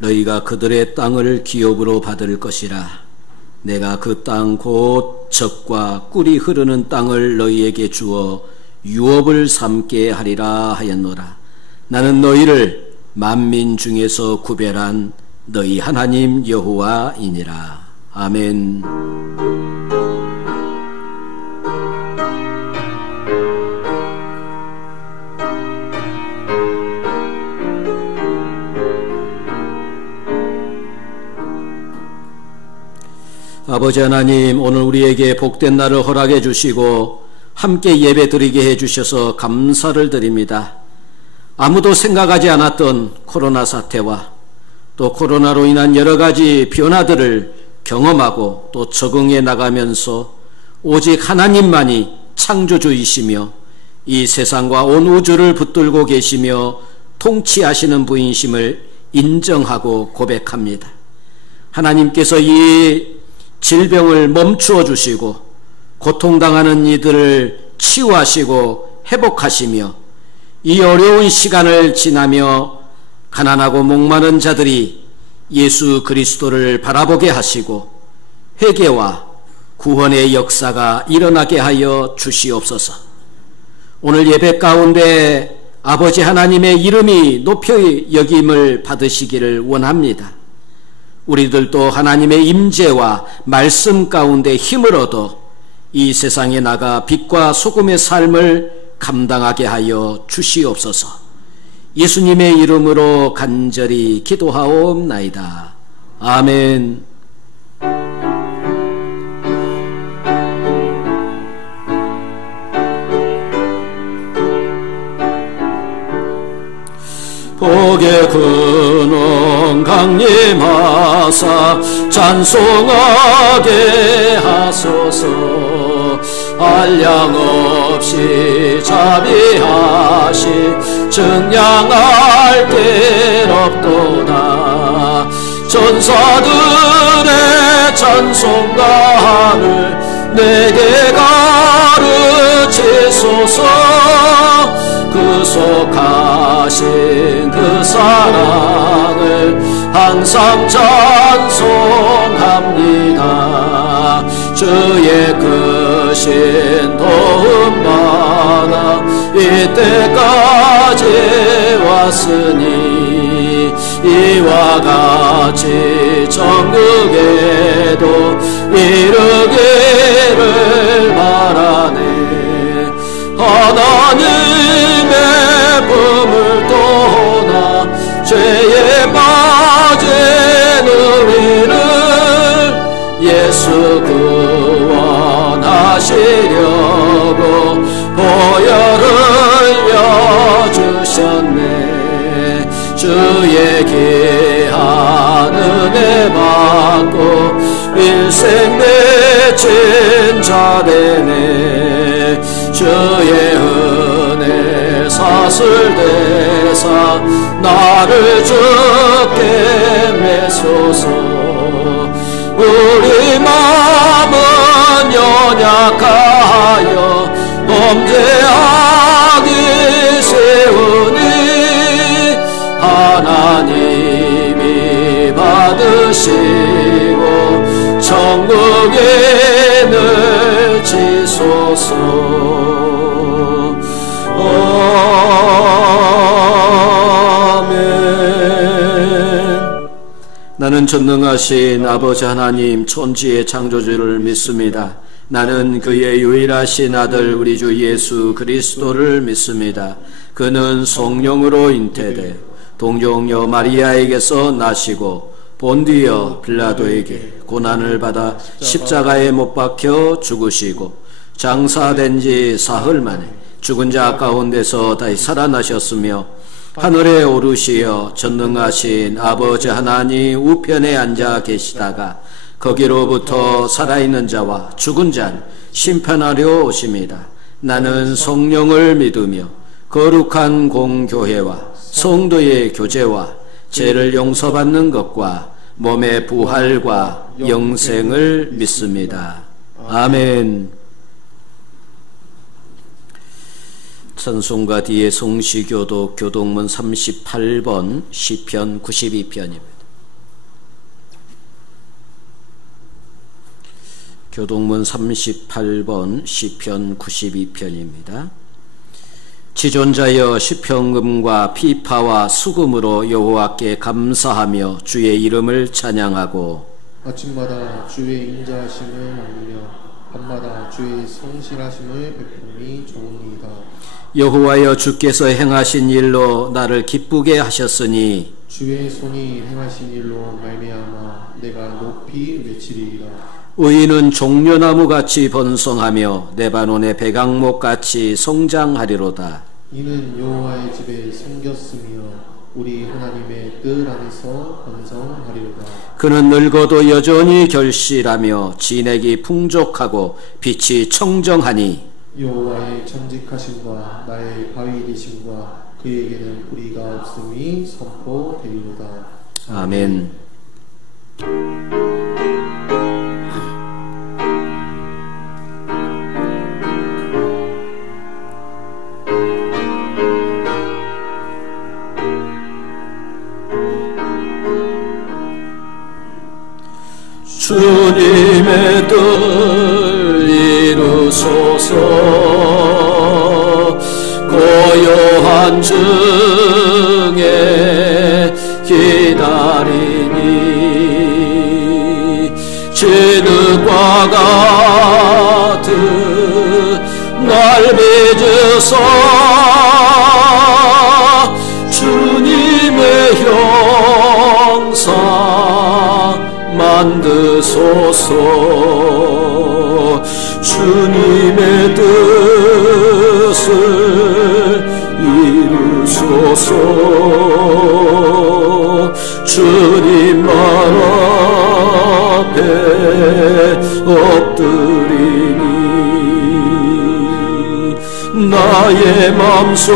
너희가 그들의 땅을 기업으로 받을 것이라. 내가 그 땅 곧 젖과 꿀이 흐르는 땅을 너희에게 주어 유업을 삼게 하리라 하였노라. 나는 너희를 만민 중에서 구별한 너희 하나님 여호와이니라. 아멘. 아버지 하나님, 오늘 우리에게 복된 날을 허락해 주시고 함께 예배 드리게 해 주셔서 감사를 드립니다. 아무도 생각하지 않았던 코로나 사태와 또 코로나로 인한 여러 가지 변화들을 경험하고 또 적응해 나가면서 오직 하나님만이 창조주이시며 이 세상과 온 우주를 붙들고 계시며 통치하시는 분이심을 인정하고 고백합니다. 하나님께서 이 질병을 멈추어 주시고 고통당하는 이들을 치유하시고 회복하시며 이 어려운 시간을 지나며 가난하고 목마른 자들이 예수 그리스도를 바라보게 하시고 회개와 구원의 역사가 일어나게 하여 주시옵소서. 오늘 예배 가운데 아버지 하나님의 이름이 높이 여김을 받으시기를 원합니다. 우리들도 하나님의 임재와 말씀 가운데 힘을 얻어 이 세상에 나가 빛과 소금의 삶을 감당하게 하여 주시옵소서. 예수님의 이름으로 간절히 기도하옵나이다. 아멘. 복의 근원 강림하사 찬송하게 하소서. 한량 없이 자비하시 증량할 길 없도다. 전사들의 찬송가를 내게 가르치소서. 구속하신 그 사랑을 항상 찬송합니다. 주의 크신 도움 많아 이때까지 왔으니 이와 같이 천국에도 이르기를 바라네. 하나님의 품을 떠나 죄에 빠진 우리를 예수 구원하시려고 보혈 흘려주셨네. 주의 귀한 은혜 받고 일생 맺힌 자 되네. 주의 은혜 사슬대사 나를 주께 메소서. 우리 마음은 연약하여 범죄하기 쉬우니 하나님이 받으시고 천국에 넣으시소서. 나는 전능하신 아버지 하나님 천지의 창조주를 믿습니다. 나는 그의 유일하신 아들 우리 주 예수 그리스도를 믿습니다. 그는 성령으로 잉태돼 동정녀 마리아에게서 나시고 본디어 빌라도에게 고난을 받아 십자가에 못 박혀 죽으시고 장사된 지 사흘 만에 죽은 자 가운데서 다시 살아나셨으며 하늘에 오르시어 전능하신 아버지 하나님 우편에 앉아 계시다가 거기로부터 살아있는 자와 죽은 자를 심판하려 오십니다. 나는 성령을 믿으며 거룩한 공교회와 성도의 교제와 죄를 용서받는 것과 몸의 부활과 영생을 믿습니다. 아멘. 찬송가 뒤에 성시교독 교독문 38번 시편 92편입니다. 교독문 38번 시편 92편입니다. 지존자여 시편금과 피파와 수금으로 여호와께 감사하며 주의 이름을 찬양하고 아침마다 주의 인자하심을 나누며 밤마다 주의 성실하심을 베품이 좋으니이다. 여호와여 주께서 행하신 일로 나를 기쁘게 하셨으니 주의 손이 행하신 일로 말미암아 내가 높이 외치리이다. 의인은 종려나무같이 번성하며 레바논의 백악목같이 성장하리로다. 이는 여호와의 집에 섬겼으며 우리 하나님의 뜰 안에서 번성하리로다. 그는 늙어도 여전히 결실하며 진액이 풍족하고 빛이 청정하니 여호와의 정직하심과 나의 바위 되심과 그에게는 불의가 없음이 선포되리로다. 아멘. 주님의 뜻 이루소서. 고요한 중에 기다리니 진흙과 같은 날 빚으사 주님의 형상 만드소서. 주님의 뜻을 이루소서. 주님 말 앞에 엎드리니 나의 맘속을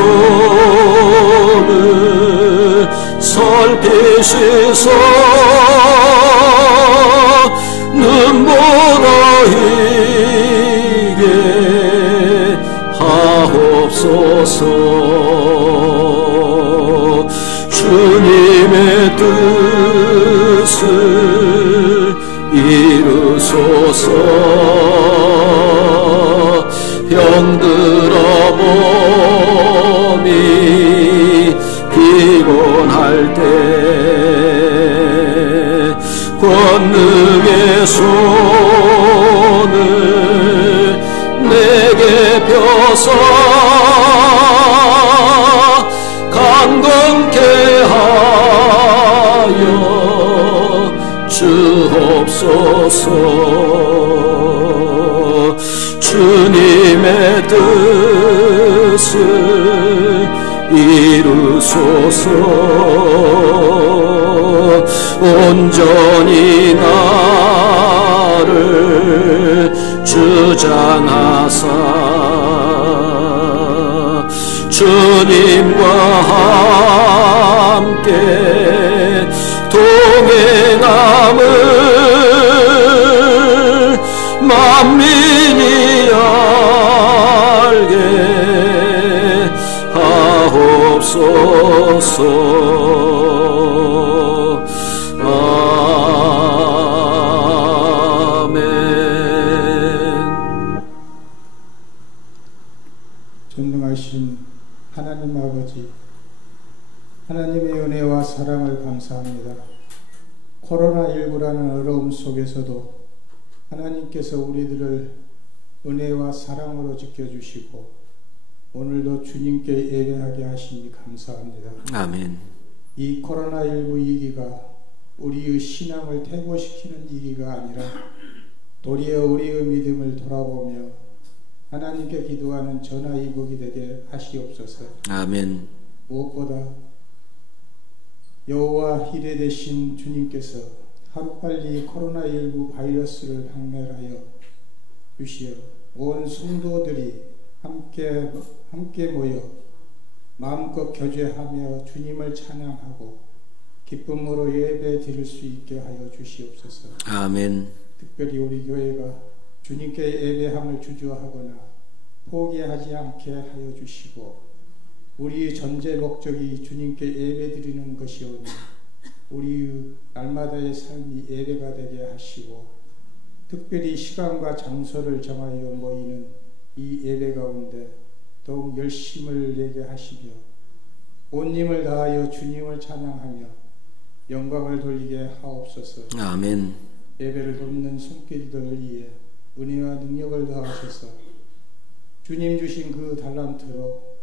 살피시소. 눈보라히게 하옵소서. 주님의 뜻을 이루소서. 병들어 몸이 피곤할 때 권능의 손을 내게 펴서 강건케 하여 주옵소서. 주님의 뜻을 이루소서. 온전히 나를 주장하사 주님과 함께 동행함을 만민이 알게 하옵소서. 전능하신 하나님 아버지, 하나님의 은혜와 사랑을 감사합니다. 코로나19라는 어려움 속에서도 하나님께서 우리들을 은혜와 사랑으로 지켜주시고 오늘도 주님께 예배하게 하시니 감사합니다. 아멘. 이 코로나19 위기가 우리의 신앙을 퇴보시키는 위기가 아니라 도리어 우리의 믿음을 돌아보며 하나님께 기도하는 전화위복이 되게 하시옵소서. 아멘. 무엇보다 여호와 히레 되신 주님께서 하루빨리 코로나19 바이러스를 박멸하여 주시어 온 성도들이 함께 모여 마음껏 교제하며 주님을 찬양하고 기쁨으로 예배 드릴 수 있게 하여 주시옵소서. 아멘. 특별히 우리 교회가 주님께 예배함을 주저하거나 포기하지 않게 하여 주시고 우리 전제 목적이 주님께 예배드리는 것이오니 우리 날마다의 삶이 예배가 되게 하시고 특별히 시간과 장소를 정하여 모이는 이 예배 가운데 더욱 열심을 내게 하시며 온 힘을 다하여 주님을 찬양하며 영광을 돌리게 하옵소서. 아멘. 예배를 돕는 손길들을 위해 은혜와 능력을 더하셔서 주님 주신 그 달란트로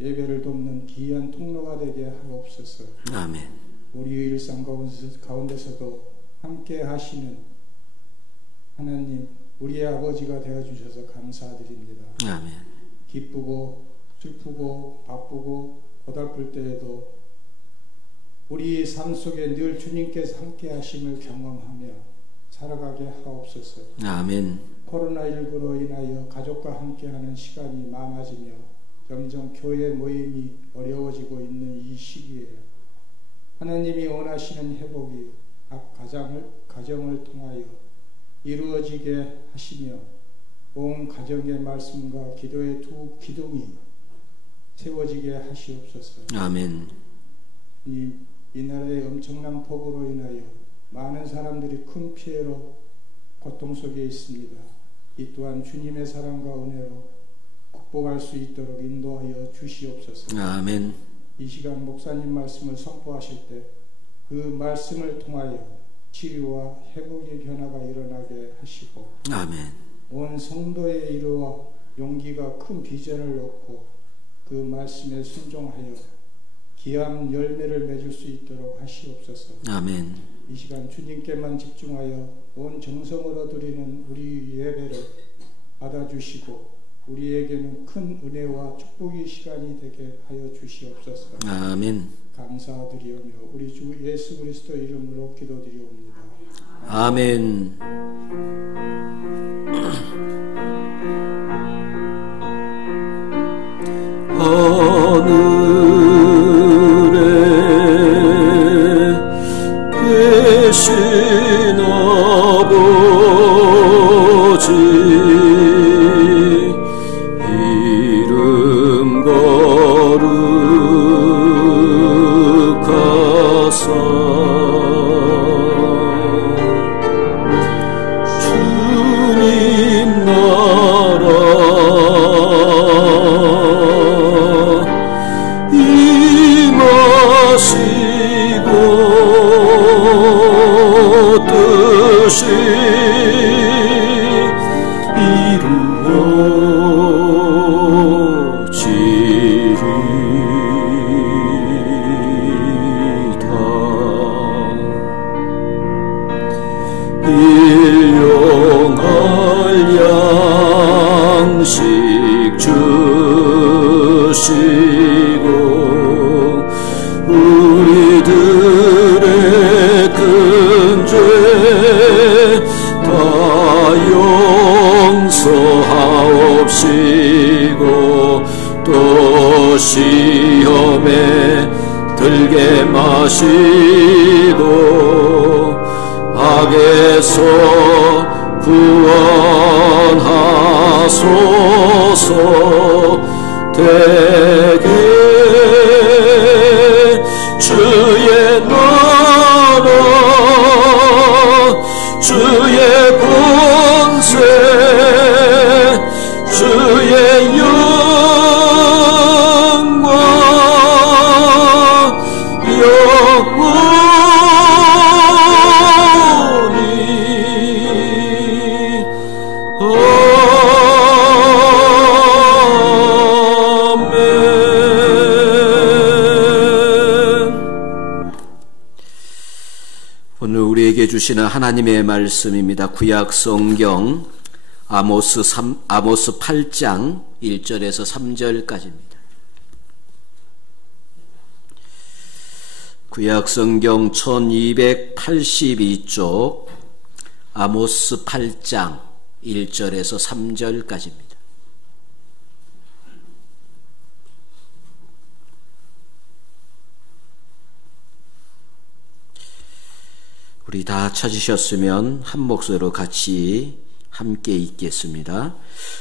예배를 돕는 귀한 통로가 되게 하옵소서. 아멘. 우리의 일상 가운데서도 함께 하시는 하나님, 우리의 아버지가 되어주셔서 감사드립니다. 아멘. 기쁘고 슬프고 바쁘고 고달플 때에도 우리의 삶 속에 늘 주님께서 함께 하심을 경험하며 살아가게 하옵소서. 아멘. 코로나19로 인하여 가족과 함께하는 시간이 많아지며 점점 교회 모임이 어려워지고 있는 이 시기에 하나님이 원하시는 회복이 각 가정을 통하여 이루어지게 하시며 온 가정의 말씀과 기도의 두 기둥이 세워지게 하시옵소서. 아멘. 이 나라의 엄청난 폭우로 인하여 많은 사람들이 큰 피해로 고통 속에 있습니다. 이 또한 주님의 사랑과 은혜로 극복할 수 있도록 인도하여 주시옵소서. 아멘. 이 시간 목사님 말씀을 선포하실 때 그 말씀을 통하여 치료와 회복의 변화가 일어나게 하시고 아멘. 온 성도의 이루와 용기가 큰 비전을 얻고 그 말씀에 순종하여 귀한 열매를 맺을 수 있도록 하시옵소서. 아멘. 이 시간 주님께만 집중하여 온 정성으로 드리는 우리 예배를 받아주시고 우리에게는 큰 은혜와 축복의 시간이 되게 하여 주시옵소서. 아멘. 감사드리오며 우리 주 예수 그리스도 이름으로 기도드리옵니다. 아멘. 하늘에 계신 아버지 이름 거룩하사 주님 나라 임하시고 뜻이 일용할 양식 주시고 우리들의 큰 죄 다 용서하옵시고 또 시험에 들게 마시고 악에서 구원하소서. 되게 주의 나라 주의 권세 주의 영광 오늘 우리에게 주시는 하나님의 말씀입니다. 구약 성경 아모스 8장 1절에서 3절까지입니다. 구약 성경 1282쪽 아모스 8장 1절에서 3절까지입니다. 우리 다 찾으셨으면 한 목소리로 같이 함께 읽겠습니다.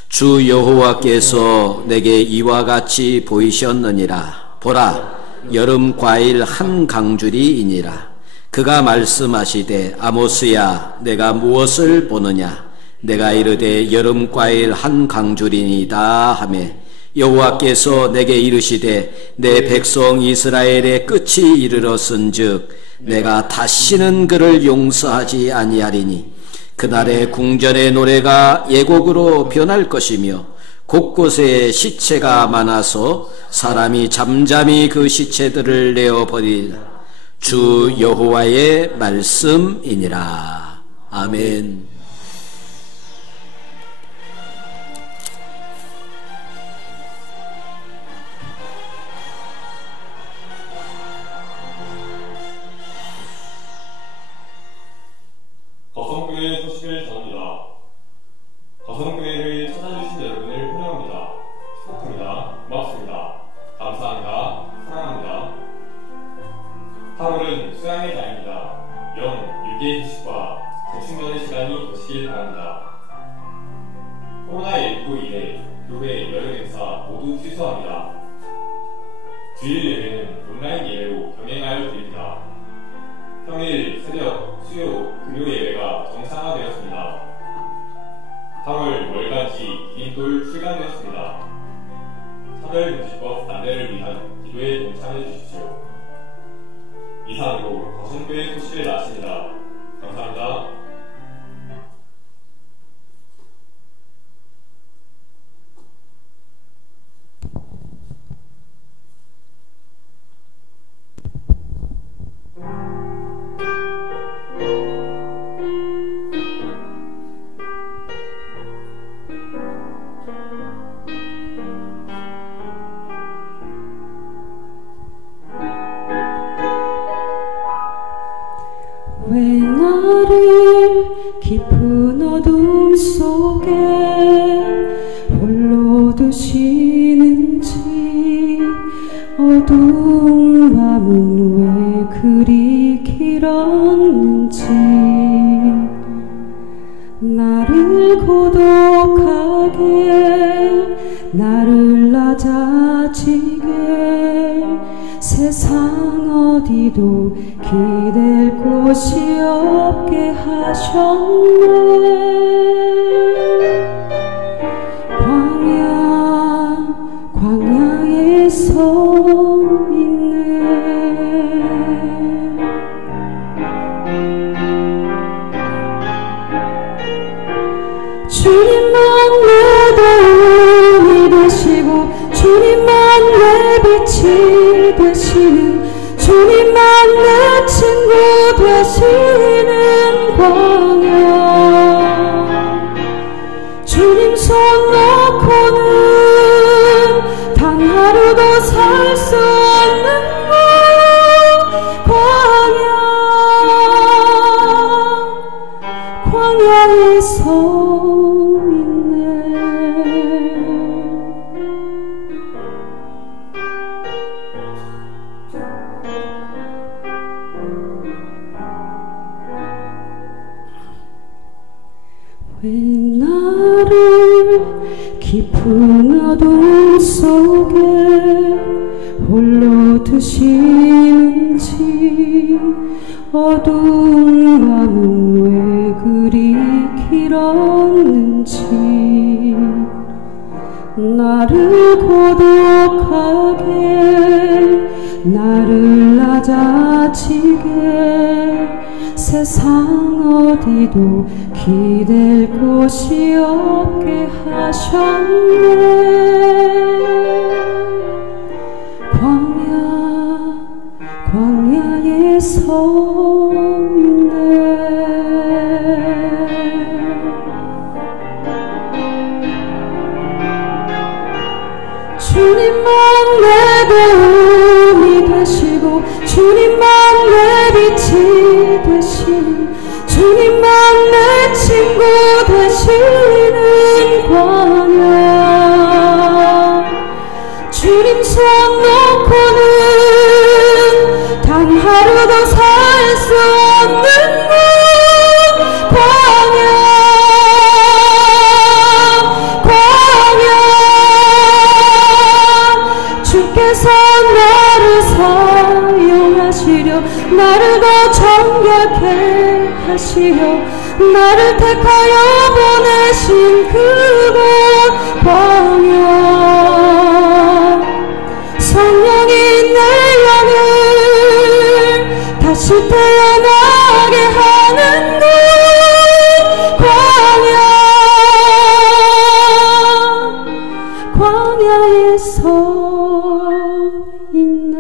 주 여호와께서 내게 이와 같이 보이셨느니라. 보라, 여름 과일 한 강줄이이니라. 그가 말씀하시되 아모스야, 내가 무엇을 보느냐? 내가 이르되 여름 과일 한 강줄이니이다 하매, 여호와께서 내게 이르시되 내 백성 이스라엘의 끝이 이르렀은즉 내가 다시는 그를 용서하지 아니하리니 그날의 궁전의 노래가 예곡으로 변할 것이며 곳곳에 시체가 많아서 사람이 잠잠히 그 시체들을 내어버리리라. 주 여호와의 말씀이니라. 아멘. 거성교회 소식을 전합니다. 거성교회를 찾아주신 여러분을 환영합니다. 축복합니다. 고맙습니다. 감사합니다. 사랑합니다. 8월은 수양의 달입니다. 영 유기의 휴식과 재충전의 시간이 되시길 바랍니다. 코로나19 이래 교회 여름 행사 모두 취소합니다. 주일 예배는 온라인 예배로 병행하여 드립니다. 평일 새벽, 수요, 금요 예배가 정상화되었습니다. 8월 월간지 기린돌 출간되었습니다. 차별금지법 안내를 위한 기도에 동참해 주십시오. 이상으로 거성교회 소식을 마칩니다. 감사합니다. 왜 나를 깊은 어둠 속에 홀로 두시는지, 어두운 밤은 왜 그리 길었는지, 나를 고독하게 나를 낮아지게 세상 어디도 기댈 곳이 없게 하셨네. 광야에 서 있네. 주님만 내 도움이 되시고 주님만 내 빛이 되시는, 주님만 내 친구 되시는 광야. 주님 손 놓고는 단 하루도 살 수 없는 광야에 서 있네. 왜 나를 깊은 어둠 속에 홀로 두시는지, 어두운 밤은 왜 그리 길었는지, 나를 고독하게 나를 낮아지게 세상 어디도 기댈 곳이 없게 하셨네. 광야에 서 있네. 주님만 내 도움이 되시고 주님만 내 빛이 되시는, 주님만 내 친구 되시는 광야. 주님 손 놓고는 단 하루도 살 수 없는 광야. 경계케 하시려 나를 택하여 보내신 그곳 광야 성령이 내 영을 다시 태어나게 하는 곳 광야에 서 있네.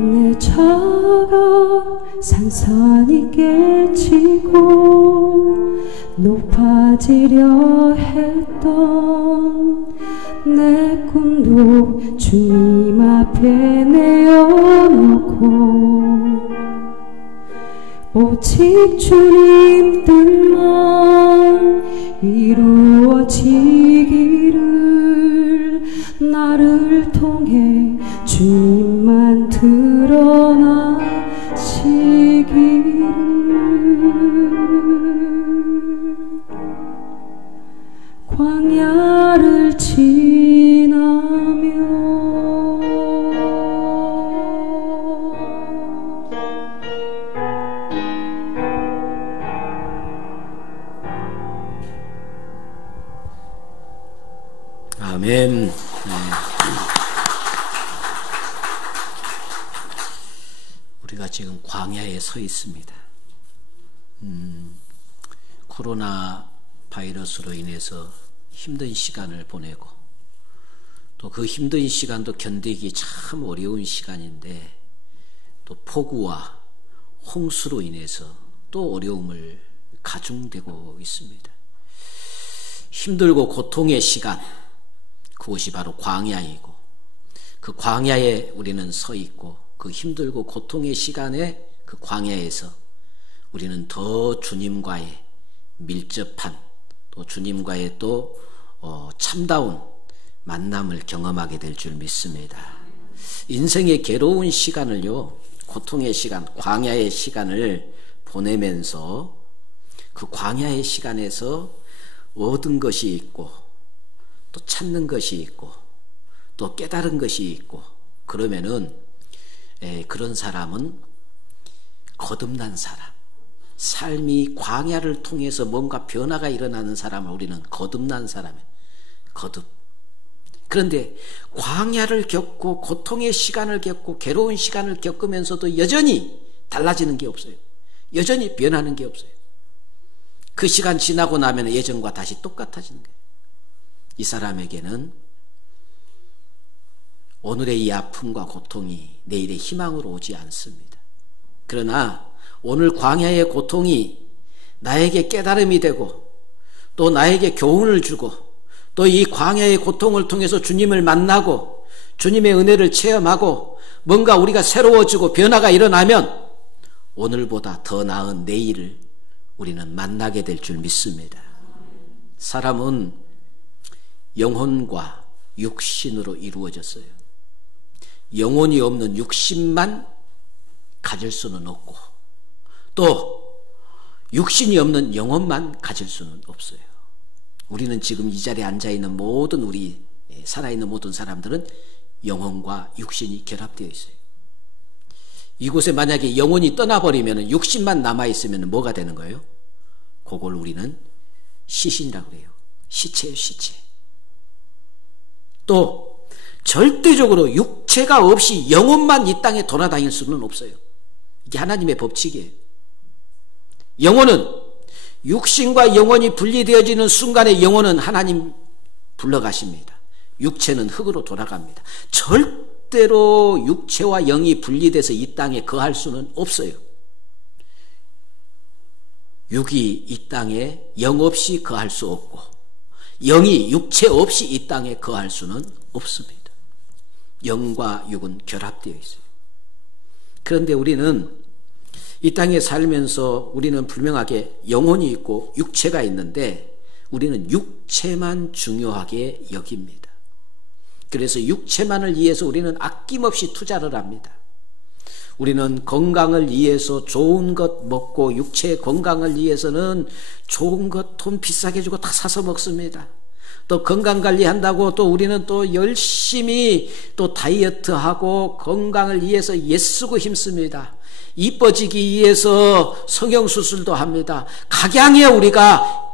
내 자가 산산이 깨지고 높아지려 했던 내 꿈도 주님 앞에 내어놓고 오직 주님 뜻만 이루어지기를 나를 통해 주님만 드러나시기를 광야를 지나며 아멘. 네. 우리가 지금 광야에 서 있습니다. 코로나 바이러스로 인해서 힘든 시간을 보내고 또 그 힘든 시간도 견디기 참 어려운 시간인데 또 폭우와 홍수로 인해서 또 어려움을 가중되고 있습니다. 힘들고 고통의 시간, 그것이 바로 광야이고 그 광야에 우리는 서 있고 그 힘들고 고통의 시간에 그 광야에서 우리는 더 주님과의 밀접한 또 주님과의 또 참다운 만남을 경험하게 될 줄 믿습니다. 인생의 괴로운 시간을요, 고통의 시간, 광야의 시간을 보내면서 그 광야의 시간에서 얻은 것이 있고 또 찾는 것이 있고 또 깨달은 것이 있고 그러면은 그런 사람은 거듭난 사람, 삶이 광야를 통해서 뭔가 변화가 일어나는 사람을 우리는 거듭난 사람이에요. 거듭. 그런데 광야를 겪고 고통의 시간을 겪고 괴로운 시간을 겪으면서도 여전히 달라지는 게 없어요. 여전히 변하는 게 없어요. 그 시간 지나고 나면 예전과 다시 똑같아지는 거예요. 이 사람에게는 오늘의 이 아픔과 고통이 내일의 희망으로 오지 않습니다. 그러나 오늘 광야의 고통이 나에게 깨달음이 되고 또 나에게 교훈을 주고 또 이 광야의 고통을 통해서 주님을 만나고 주님의 은혜를 체험하고 뭔가 우리가 새로워지고 변화가 일어나면 오늘보다 더 나은 내일을 우리는 만나게 될 줄 믿습니다. 사람은 영혼과 육신으로 이루어졌어요. 영혼이 없는 육신만 가질 수는 없고 또 육신이 없는 영혼만 가질 수는 없어요. 우리는 지금 이 자리에 앉아있는 모든 우리 살아있는 모든 사람들은 영혼과 육신이 결합되어 있어요. 이곳에 만약에 영혼이 떠나버리면 육신만 남아있으면 뭐가 되는 거예요? 그걸 우리는 시신이라고 해요. 시체예요, 시체. 또 절대적으로 육체가 없이 영혼만 이 땅에 돌아다닐 수는 없어요. 이게 하나님의 법칙이에요. 영혼은 육신과 영혼이 분리되어지는 순간에 영혼은 하나님 불러가십니다. 육체는 흙으로 돌아갑니다. 절대로 육체와 영이 분리돼서 이 땅에 거할 수는 없어요. 육이 이 땅에 영 없이 거할 수 없고 영이 육체 없이 이 땅에 거할 수는 없습니다. 영과 육은 결합되어 있어요. 그런데 우리는 이 땅에 살면서 우리는 분명하게 영혼이 있고 육체가 있는데 우리는 육체만 중요하게 여깁니다. 그래서 육체만을 위해서 우리는 아낌없이 투자를 합니다. 우리는 건강을 위해서 좋은 것 먹고 육체의 건강을 위해서는 좋은 것 돈 비싸게 주고 다 사서 먹습니다. 또 건강관리한다고 또 우리는 또 열심히 또 다이어트하고 건강을 위해서 애쓰고 힘씁니다. 이뻐지기 위해서 성형수술도 합니다. 각양에 우리가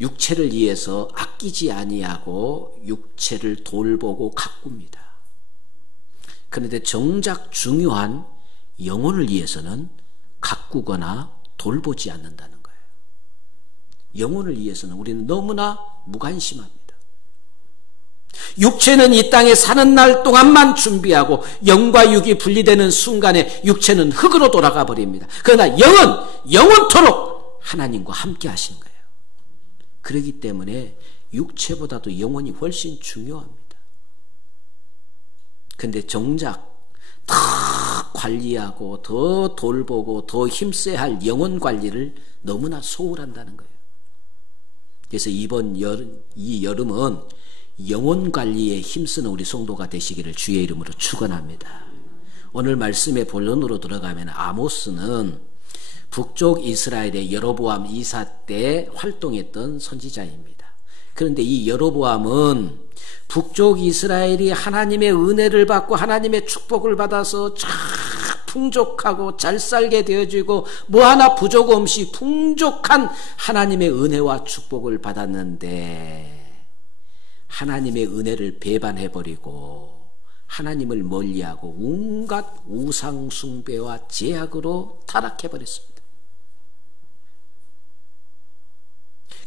육체를 위해서 아끼지 아니하고 육체를 돌보고 가꿉니다. 그런데 정작 중요한 영혼을 위해서는 가꾸거나 돌보지 않는다는 거예요. 영혼을 위해서는 우리는 너무나 무관심합니다. 육체는 이 땅에 사는 날 동안만 준비하고 영과 육이 분리되는 순간에 육체는 흙으로 돌아가 버립니다. 그러나 영은 영원토록 하나님과 함께 하시는 거예요. 그렇기 때문에 육체보다도 영혼이 훨씬 중요합니다. 그런데 정작 더 관리하고 더 돌보고 더 힘써야 할 영혼 관리를 너무나 소홀한다는 거예요. 그래서 이 여름은 영혼 관리에 힘쓰는 우리 성도가 되시기를 주의 이름으로 축원합니다. 오늘 말씀의 본론으로 들어가면 아모스는 북쪽 이스라엘의 여로보암 2사 때 활동했던 선지자입니다. 그런데 이 여로보암은 북쪽 이스라엘이 하나님의 은혜를 받고 하나님의 축복을 받아서 쫙 풍족하고 잘 살게 되어지고 뭐 하나 부족 없이 풍족한 하나님의 은혜와 축복을 받았는데 하나님의 은혜를 배반해버리고 하나님을 멀리하고 온갖 우상 숭배와 제약으로 타락해버렸습니다.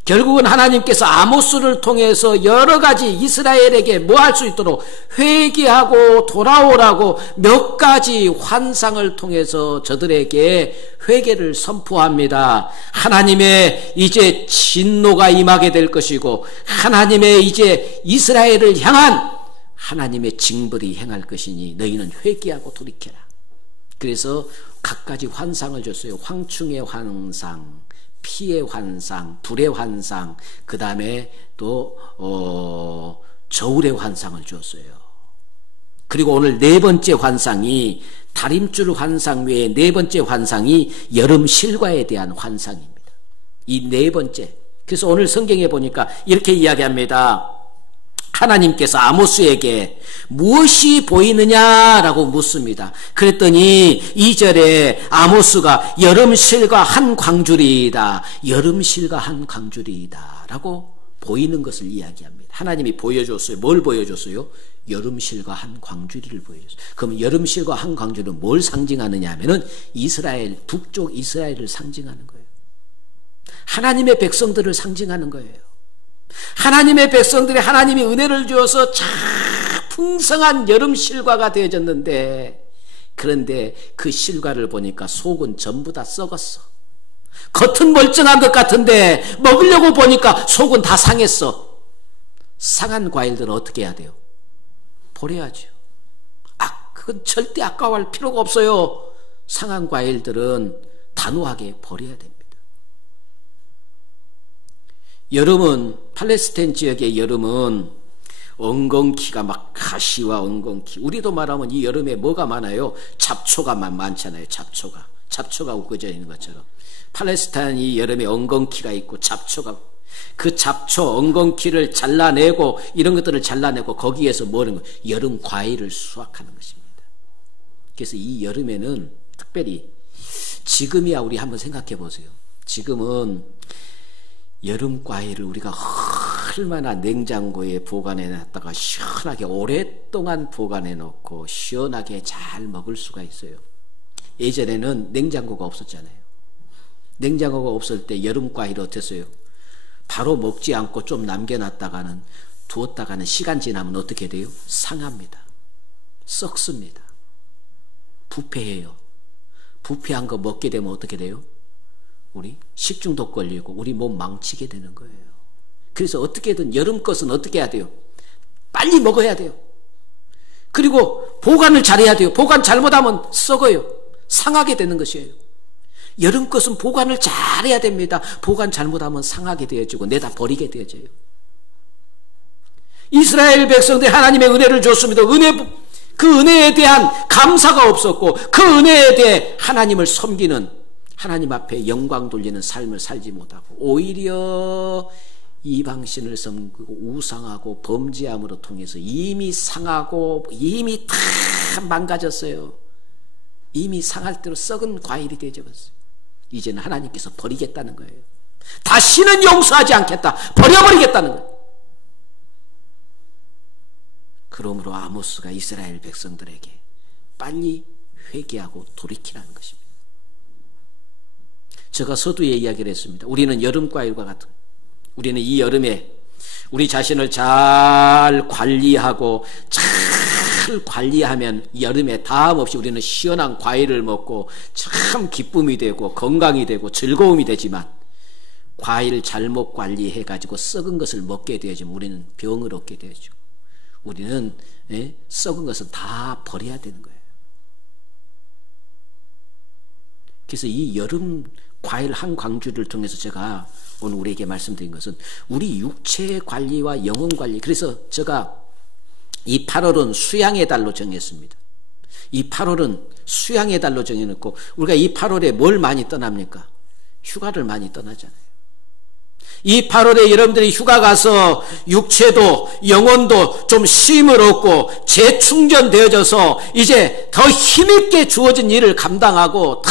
결국은 하나님께서 아모스를 통해서 여러 가지 이스라엘에게 뭐 할 수 있도록 회개하고 돌아오라고 몇 가지 환상을 통해서 저들에게 회개를 선포합니다. 하나님의 이제 진노가 임하게 될 것이고 하나님의 이제 이스라엘을 향한 하나님의 징벌이 행할 것이니 너희는 회개하고 돌이켜라. 그래서 갖가지 환상을 줬어요. 황충의 환상, 피의 환상, 불의 환상, 그 다음에 또 저울의 환상을 주었어요. 그리고 오늘 네 번째 환상이 다림줄 환상 외에 네 번째 환상이 여름 실과에 대한 환상입니다. 이 네 번째. 그래서 오늘 성경에 보니까 이렇게 이야기합니다. 하나님께서 아모스에게 무엇이 보이느냐라고 묻습니다. 그랬더니 2절에 아모스가 여름실과 한 광주리이다. 여름실과 한 광주리이다 라고 보이는 것을 이야기합니다. 하나님이 보여줬어요. 뭘 보여줬어요? 여름실과 한 광주리를 보여줬어요. 그럼 여름실과 한 광주리는 뭘 상징하느냐 하면은 이스라엘, 북쪽 이스라엘을 상징하는 거예요. 하나님의 백성들을 상징하는 거예요. 하나님의 백성들이 하나님이 은혜를 주어서 참 풍성한 여름 실과가 되어졌는데 그런데 그 실과를 보니까 속은 전부 다 썩었어. 겉은 멀쩡한 것 같은데 먹으려고 보니까 속은 다 상했어. 상한 과일들은 어떻게 해야 돼요? 버려야죠. 그건 절대 아까워할 필요가 없어요. 상한 과일들은 단호하게 버려야 됩니다. 여름은 팔레스타인 지역의 여름은 엉겅퀴가 막 가시와 엉겅퀴. 우리도 말하면 이 여름에 뭐가 많아요? 잡초가 많잖아요. 잡초가 우거져 있는 것처럼 팔레스타인 이 여름에 엉겅퀴가 있고 잡초가 그 잡초 엉겅퀴를 잘라내고 이런 것들을 잘라내고 거기에서 뭐 하는 거예요? 여름 과일을 수확하는 것입니다. 그래서 이 여름에는 특별히 지금이야 우리 한번 생각해 보세요. 지금은 여름 과일을 우리가 얼마나 냉장고에 보관해 놨다가 시원하게 오랫동안 보관해 놓고 시원하게 잘 먹을 수가 있어요. 예전에는 냉장고가 없었잖아요. 냉장고가 없을 때 여름 과일이 어땠어요? 바로 먹지 않고 좀 남겨놨다가는 두었다가는 시간 지나면 어떻게 돼요? 상합니다. 썩습니다. 부패해요. 부패한 거 먹게 되면 어떻게 돼요? 우리 식중독 걸리고 우리 몸 망치게 되는 거예요. 그래서 어떻게든 여름 것은 어떻게 해야 돼요? 빨리 먹어야 돼요. 그리고 보관을 잘해야 돼요. 보관 잘못하면 썩어요. 상하게 되는 것이에요. 여름 것은 보관을 잘해야 됩니다. 보관 잘못하면 상하게 되어지고 내다 버리게 되어져요. 이스라엘 백성들이 하나님의 은혜를 줬습니다. 그 은혜에 대한 감사가 없었고 그 은혜에 대해 하나님을 섬기는 하나님 앞에 영광 돌리는 삶을 살지 못하고 오히려 이방신을 섬기고 우상하고 범죄함으로 통해서 이미 상하고 이미 다 망가졌어요. 이미 상할 대로 썩은 과일이 되어버렸어요. 이제는 하나님께서 버리겠다는 거예요. 다시는 용서하지 않겠다. 버려버리겠다는 거예요. 그러므로 아모스가 이스라엘 백성들에게 빨리 회개하고 돌이키라는 것입니다. 제가 서두에 이야기를 했습니다. 우리는 여름과일과 같은, 우리는 이 여름에 우리 자신을 잘 관리하고 잘 관리하면 여름에 다음 없이 우리는 시원한 과일을 먹고 참 기쁨이 되고 건강이 되고 즐거움이 되지만, 과일 잘못 관리해가지고 썩은 것을 먹게 되어지면 우리는 병을 얻게 되죠. 우리는 썩은 것은 다 버려야 되는 거예요. 그래서 이 여름 과일 한 광주를 통해서 제가 오늘 우리에게 말씀드린 것은 우리 육체 관리와 영혼 관리. 그래서 제가 이 8월은 수양의 달로 정했습니다. 이 8월은 수양의 달로 정해놓고, 우리가 이 8월에 뭘 많이 떠납니까? 휴가를 많이 떠나잖아요. 이 8월에 여러분들이 휴가 가서 육체도 영혼도 좀 쉼을 얻고 재충전되어져서 이제 더 힘있게 주어진 일을 감당하고 다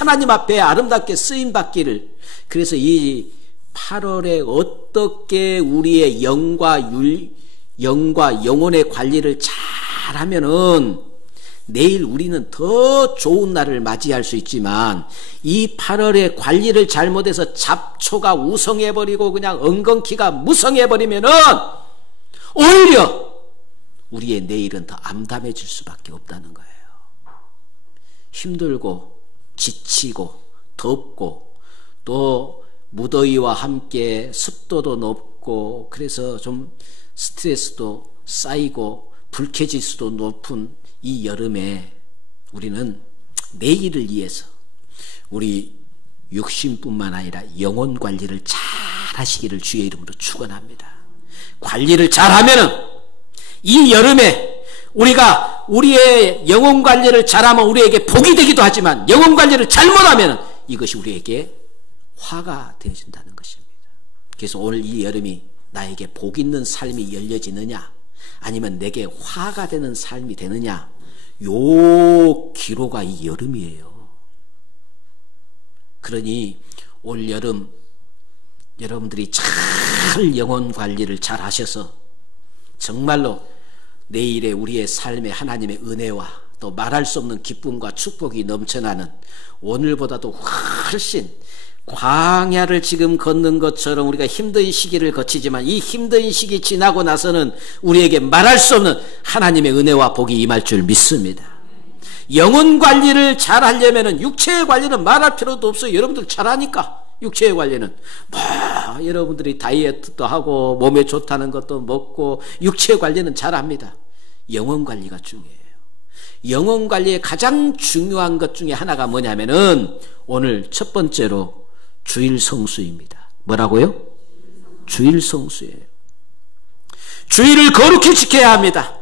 하나님 앞에 아름답게 쓰임받기를. 그래서 이 8월에 어떻게 우리의 영과 영혼의 관리를 잘하면은 내일 우리는 더 좋은 날을 맞이할 수 있지만, 이 8월에 관리를 잘못해서 잡초가 우성해버리고 그냥 엉겅퀴가 무성해버리면은 오히려 우리의 내일은 더 암담해질 수밖에 없다는 거예요. 힘들고 지치고 덥고 또 무더위와 함께 습도도 높고 그래서 좀 스트레스도 쌓이고 불쾌지수도 높은 이 여름에 우리는 내일을 위해서 우리 육신뿐만 아니라 영혼 관리를 잘 하시기를 주의 이름으로 축원합니다. 관리를 잘하면은 이 여름에 우리가 우리의 영혼 관리를 잘하면 우리에게 복이 되기도 하지만, 영혼 관리를 잘못하면 이것이 우리에게 화가 되어진다는 것입니다. 그래서 오늘 이 여름이 나에게 복 있는 삶이 열려지느냐 아니면 내게 화가 되는 삶이 되느냐, 요 기로가 이 여름이에요. 그러니 올 여름 여러분들이 잘 영혼 관리를 잘 하셔서 정말로 내일의 우리의 삶에 하나님의 은혜와 또 말할 수 없는 기쁨과 축복이 넘쳐나는, 오늘보다도 훨씬 광야를 지금 걷는 것처럼 우리가 힘든 시기를 거치지만 이 힘든 시기 지나고 나서는 우리에게 말할 수 없는 하나님의 은혜와 복이 임할 줄 믿습니다. 영혼 관리를 잘 하려면 육체의 관리는 말할 필요도 없어요. 여러분들 잘하니까. 육체의 관리는 여러분들이 다이어트도 하고 몸에 좋다는 것도 먹고 육체의 관리는 잘합니다. 영혼 관리가 중요해요. 영혼 관리의 가장 중요한 것 중에 하나가 뭐냐면은 오늘 첫 번째로 주일 성수입니다. 뭐라고요? 주일 성수예요. 주일을 거룩히 지켜야 합니다.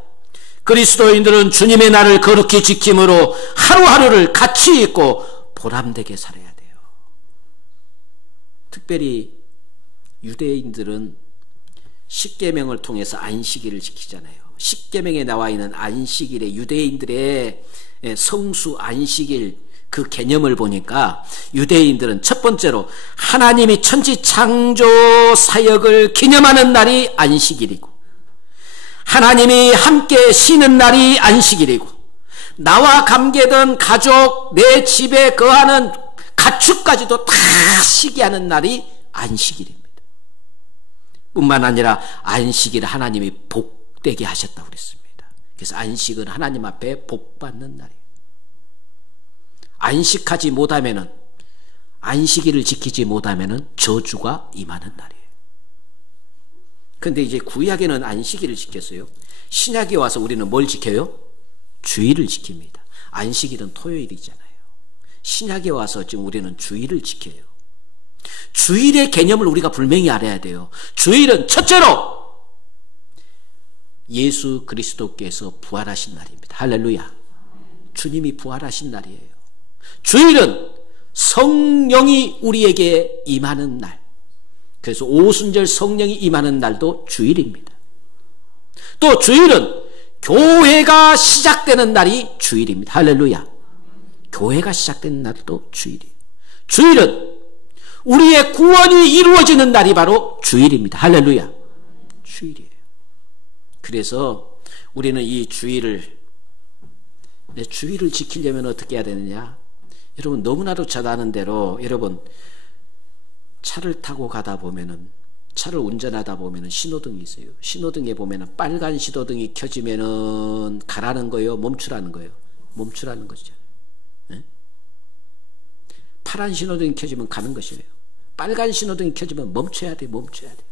그리스도인들은 주님의 날을 거룩히 지킴으로 하루하루를 가치 있고 보람되게 살아야 돼요. 특별히 유대인들은 십계명을 통해서 안식일을 지키잖아요. 십계명에 나와 있는 안식일에 유대인들의 성수 안식일 그 개념을 보니까 유대인들은 첫 번째로 하나님이 천지 창조 사역을 기념하는 날이 안식일이고, 하나님이 함께 쉬는 날이 안식일이고, 나와 관계된 가족, 내 집에 거하는 가축까지도 다 쉬게 하는 날이 안식일입니다. 뿐만 아니라 안식일 하나님이 복되게 하셨다고 그랬습니다. 그래서 안식은 하나님 앞에 복받는 날이에요. 안식하지 못하면은, 안식일을 지키지 못하면은 저주가 임하는 날이에요. 근데 이제 구약에는 안식일을 지켰어요. 신약에 와서 우리는 뭘 지켜요? 주일을 지킵니다. 안식일은 토요일이잖아요. 신약에 와서 지금 우리는 주일을 지켜요. 주일의 개념을 우리가 분명히 알아야 돼요. 주일은 첫째로 예수 그리스도께서 부활하신 날입니다. 할렐루야. 주님이 부활하신 날이에요. 주일은 성령이 우리에게 임하는 날, 그래서 오순절 성령이 임하는 날도 주일입니다. 또 주일은 교회가 시작되는 날이 주일입니다. 할렐루야. 교회가 시작되는 날도 주일이에요. 주일은 우리의 구원이 이루어지는 날이 바로 주일입니다. 할렐루야. 주일이에요. 그래서 우리는 이 주일을 지키려면 어떻게 해야 되느냐? 여러분, 너무나도 잘 아는 대로, 여러분, 차를 타고 가다 보면은, 차를 운전하다 보면은 신호등이 있어요. 신호등에 보면은 빨간 신호등이 켜지면은 가라는 거예요? 멈추라는 거예요? 멈추라는 것이죠. 네? 파란 신호등이 켜지면 가는 것이에요. 빨간 신호등이 켜지면 멈춰야 돼, 멈춰야 돼.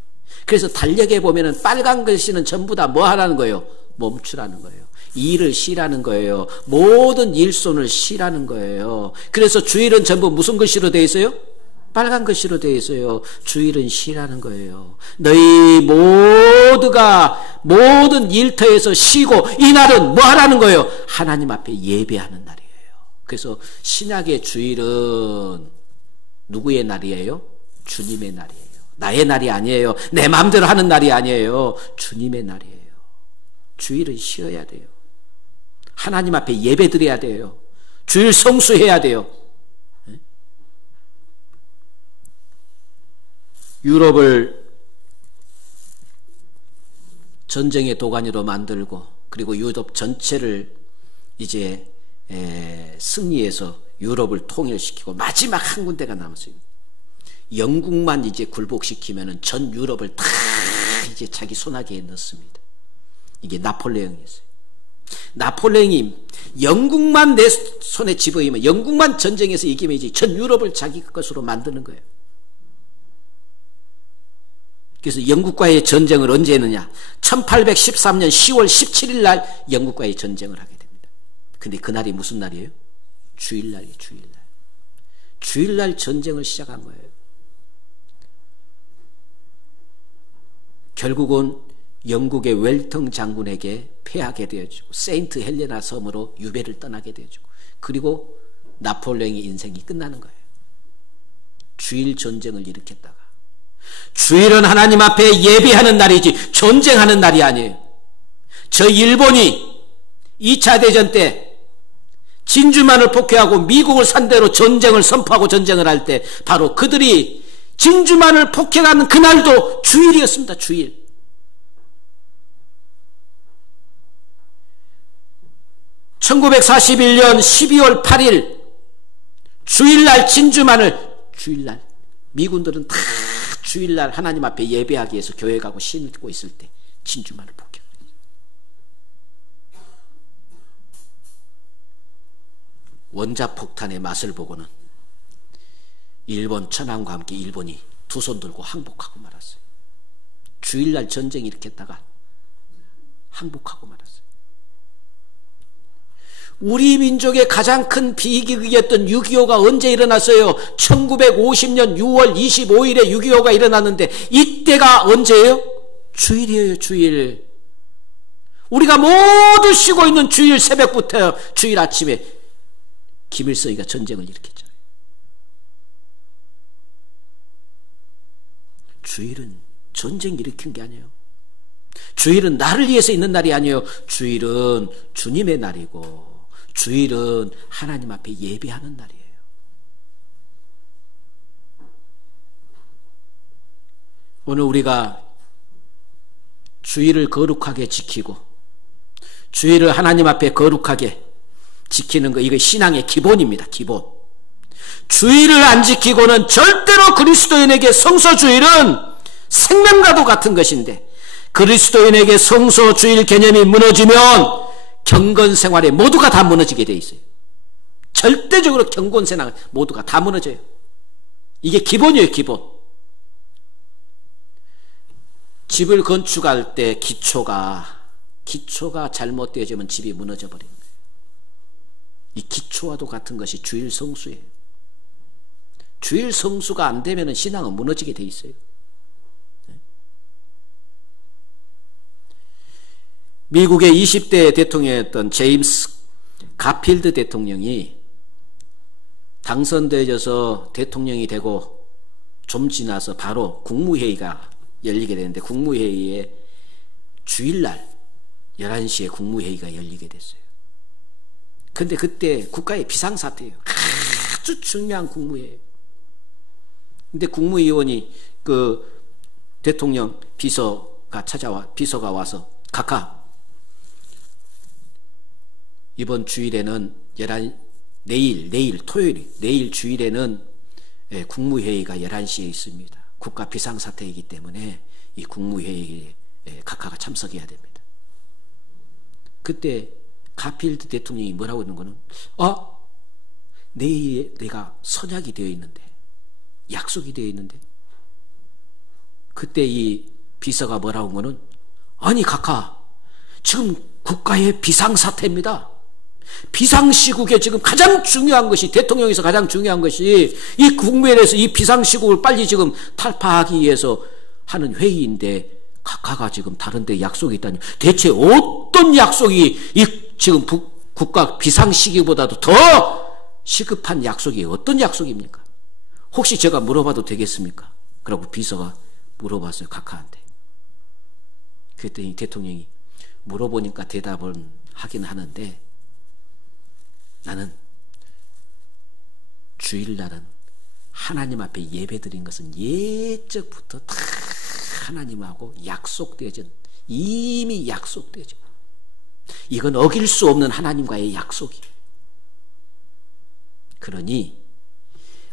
그래서 달력에 보면은 빨간 글씨는 전부 다 뭐 하라는 거예요? 멈추라는 거예요. 일을 쉬라는 거예요. 모든 일손을 쉬라는 거예요. 그래서 주일은 전부 무슨 글씨로 되어 있어요? 빨간 글씨로 되어 있어요. 주일은 쉬라는 거예요. 너희 모두가 모든 일터에서 쉬고, 이날은 뭐 하라는 거예요? 하나님 앞에 예배하는 날이에요. 그래서 신약의 주일은 누구의 날이에요? 주님의 날이에요. 나의 날이 아니에요. 내 마음대로 하는 날이 아니에요. 주님의 날이에요. 주일은 쉬어야 돼요. 하나님 앞에 예배 드려야 돼요. 주일 성수해야 돼요. 유럽을 전쟁의 도가니로 만들고, 그리고 유럽 전체를 이제 승리해서 유럽을 통일시키고 마지막 한 군데가 남았어요. 영국만 이제 굴복시키면은 전 유럽을 다 이제 자기 손아귀에 넣습니다. 이게 나폴레옹이었어요. 나폴레옹이 영국만 내 손에 집어이면, 영국만 전쟁에서 이기면 이제 전 유럽을 자기 것으로 만드는 거예요. 그래서 영국과의 전쟁을 언제 했느냐? 1813년 10월 17일 날 영국과의 전쟁을 하게 됩니다. 근데 그날이 무슨 날이에요? 주일날이에요. 주일날. 주일날 전쟁을 시작한 거예요. 결국은 영국의 웰턴 장군에게 패하게 되어지고, 세인트 헬레나 섬으로 유배를 떠나게 되어지고, 그리고 나폴레옹의 인생이 끝나는 거예요. 주일 전쟁을 일으켰다가. 주일은 하나님 앞에 예배하는 날이지 전쟁하는 날이 아니에요. 저 일본이 2차 대전 때 진주만을 폭격하고 미국을 상대로 전쟁을 선포하고 전쟁을 할 때, 바로 그들이 진주만을 폭격하는 그날도 주일이었습니다. 주일. (1941년 12월 8일) 주일날 진주만을, 주일날 미군들은 다 주일날 하나님 앞에 예배하기 위해서 교회 가고 신고 있을 때 진주만을 폭격을 했어요. 원자폭탄의 맛을 보고는 일본 천황과 함께 일본이 두 손 들고 항복하고 말았어요. 주일날 전쟁 일으켰다가 항복하고 말았어요. 우리 민족의 가장 큰 비극이었던 6.25가 언제 일어났어요? 1950년 6월 25일에 6.25가 일어났는데, 이때가 언제예요? 주일이에요. 주일. 우리가 모두 쉬고 있는 주일 새벽부터 주일 아침에 김일성이가 전쟁을 일으켰잖아요. 주일은 전쟁 일으킨 게 아니에요. 주일은 나를 위해서 있는 날이 아니에요. 주일은 주님의 날이고, 주일은 하나님 앞에 예배하는 날이에요. 오늘 우리가 주일을 거룩하게 지키고, 주일을 하나님 앞에 거룩하게 지키는 거, 이거 신앙의 기본입니다. 기본. 주일을 안 지키고는 절대로 그리스도인에게 성소주일은 생명과도 같은 것인데, 그리스도인에게 성소주일 개념이 무너지면 경건 생활에 모두가 다 무너지게 돼 있어요. 절대적으로 경건 생활 모두가 다 무너져요. 이게 기본이에요. 기본. 집을 건축할 때 기초가 잘못되어지면 집이 무너져 버리는 거예요. 이 기초와도 같은 것이 주일 성수예요. 주일 성수가 안 되면 신앙은 무너지게 돼 있어요. 미국의 20대 대통령이었던 제임스 가필드 대통령이 당선되어서 대통령이 되고 좀 지나서 바로 국무회의가 열리게 되는데 국무회의에 주일날 11시에 국무회의가 열리게 됐어요. 근데 그때 국가의 비상사태예요. 아주 중요한 국무회의. 근데 국무위원이 그 대통령 비서가 와서 각하 이번 주일에는 내일 주일에는 국무회의가 11시에 있습니다. 국가 비상사태이기 때문에 이 국무회의에 각하가 참석해야 됩니다. 그때 가필드 대통령이 뭐라고 하는 거는 내일에 내가 선약이 되어 있는데 약속이 되어 있는데 그때 이 비서가 뭐라고 한 거는 아니 각하 지금 국가의 비상사태입니다. 비상시국에 지금 가장 중요한 것이 대통령에서 가장 중요한 것이 이 국무회의에서 이 비상시국을 빨리 지금 탈파하기 위해서 하는 회의인데 각하가 지금 다른 데 약속이 있다니 대체 어떤 약속이 이 지금 국가 비상시기보다도 더 시급한 약속이 어떤 약속입니까? 혹시 제가 물어봐도 되겠습니까? 그러고 비서가 물어봤어요. 각하한테. 그랬더니 대통령이 물어보니까 대답은 하긴 하는데 나는 주일날은 하나님 앞에 예배드린 것은 예적부터 다 하나님하고 약속되어진 이미 약속되어진 이건 어길 수 없는 하나님과의 약속이에요. 그러니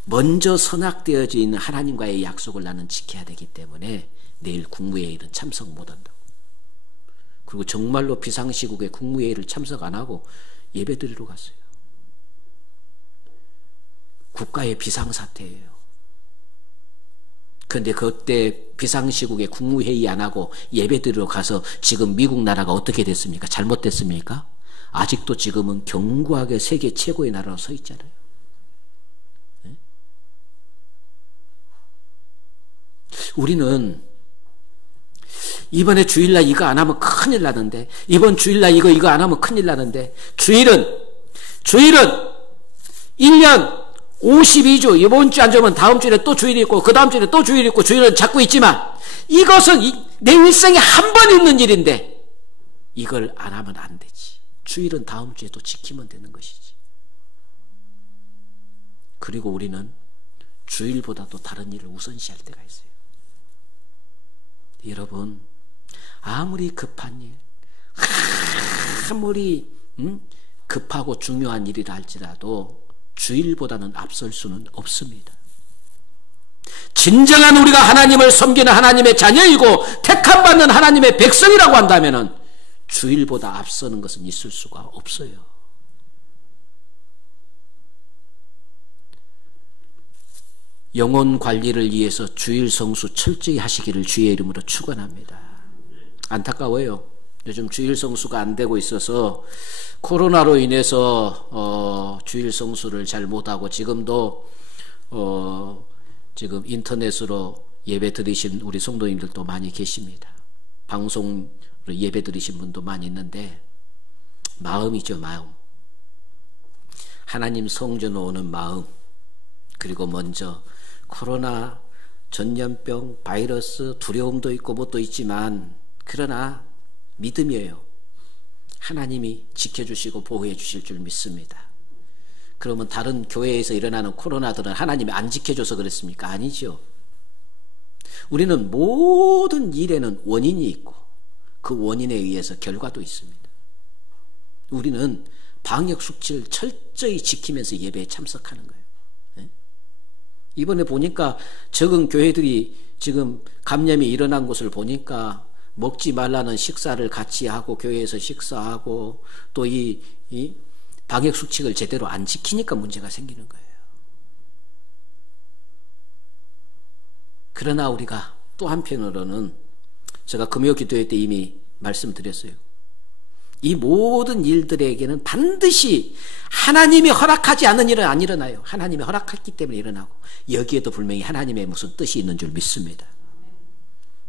먼저 선악되어져 있는 하나님과의 약속을 나는 지켜야 되기 때문에 내일 국무회의는 참석 못한다고. 그리고 정말로 비상시국에 국무회의를 참석 안 하고 예배드리러 갔어요. 국가의 비상사태예요. 그런데 그때 비상시국에 국무회의 안 하고 예배드리러 가서 지금 미국 나라가 어떻게 됐습니까? 잘못됐습니까? 아직도 지금은 견고하게 세계 최고의 나라로 서 있잖아요. 네? 우리는 이번에 주일날 이거 안 하면 큰일 나는데 이번 주일날 이거 안 하면 큰일 나는데 주일은 1년 52주 이번 주 안 되면 다음 주에 또 주일이 있고 그 다음 주에 또 주일이 있고 주일은 자꾸 있지만 이것은 내 일생에 한 번 있는 일인데 이걸 안 하면 안 되지. 주일은 다음 주에 또 지키면 되는 것이지. 그리고 우리는 주일보다도 다른 일을 우선시할 때가 있어요. 여러분 아무리 급한 일 아무리 급하고 중요한 일이라 할지라도 주일보다는 앞설 수는 없습니다. 진정한 우리가 하나님을 섬기는 하나님의 자녀이고 택함받는 하나님의 백성이라고 한다면 주일보다 앞서는 것은 있을 수가 없어요. 영혼 관리를 위해서 주일 성수 철저히 하시기를 주의 이름으로 축원합니다. 안타까워요. 요즘 주일 성수가 안 되고 있어서 코로나로 인해서 주일 성수를 잘 못하고 지금도 지금 인터넷으로 예배 드리신 우리 성도님들도 많이 계십니다. 방송으로 예배 드리신 분도 많이 있는데 마음이죠. 마음. 하나님 성전 오는 마음. 그리고 먼저 코로나, 전염병, 바이러스, 두려움도 있고 뭣도 있지만 그러나 믿음이에요. 하나님이 지켜주시고 보호해 주실 줄 믿습니다. 그러면 다른 교회에서 일어나는 코로나들은 하나님이 안 지켜줘서 그랬습니까? 아니죠. 우리는 모든 일에는 원인이 있고 그 원인에 의해서 결과도 있습니다. 우리는 방역 수칙을 철저히 지키면서 예배에 참석하는 거예요. 네? 이번에 보니까 적은 교회들이 지금 감염이 일어난 것을 보니까 먹지 말라는 식사를 같이 하고 교회에서 식사하고 또 이 방역 수칙을 제대로 안 지키니까 문제가 생기는 거예요. 그러나 우리가 또 한편으로는 제가 금요 기도회 때 이미 말씀드렸어요. 이 모든 일들에게는 반드시 하나님이 허락하지 않은 일은 안 일어나요. 하나님이 허락했기 때문에 일어나고 여기에도 분명히 하나님의 무슨 뜻이 있는 줄 믿습니다.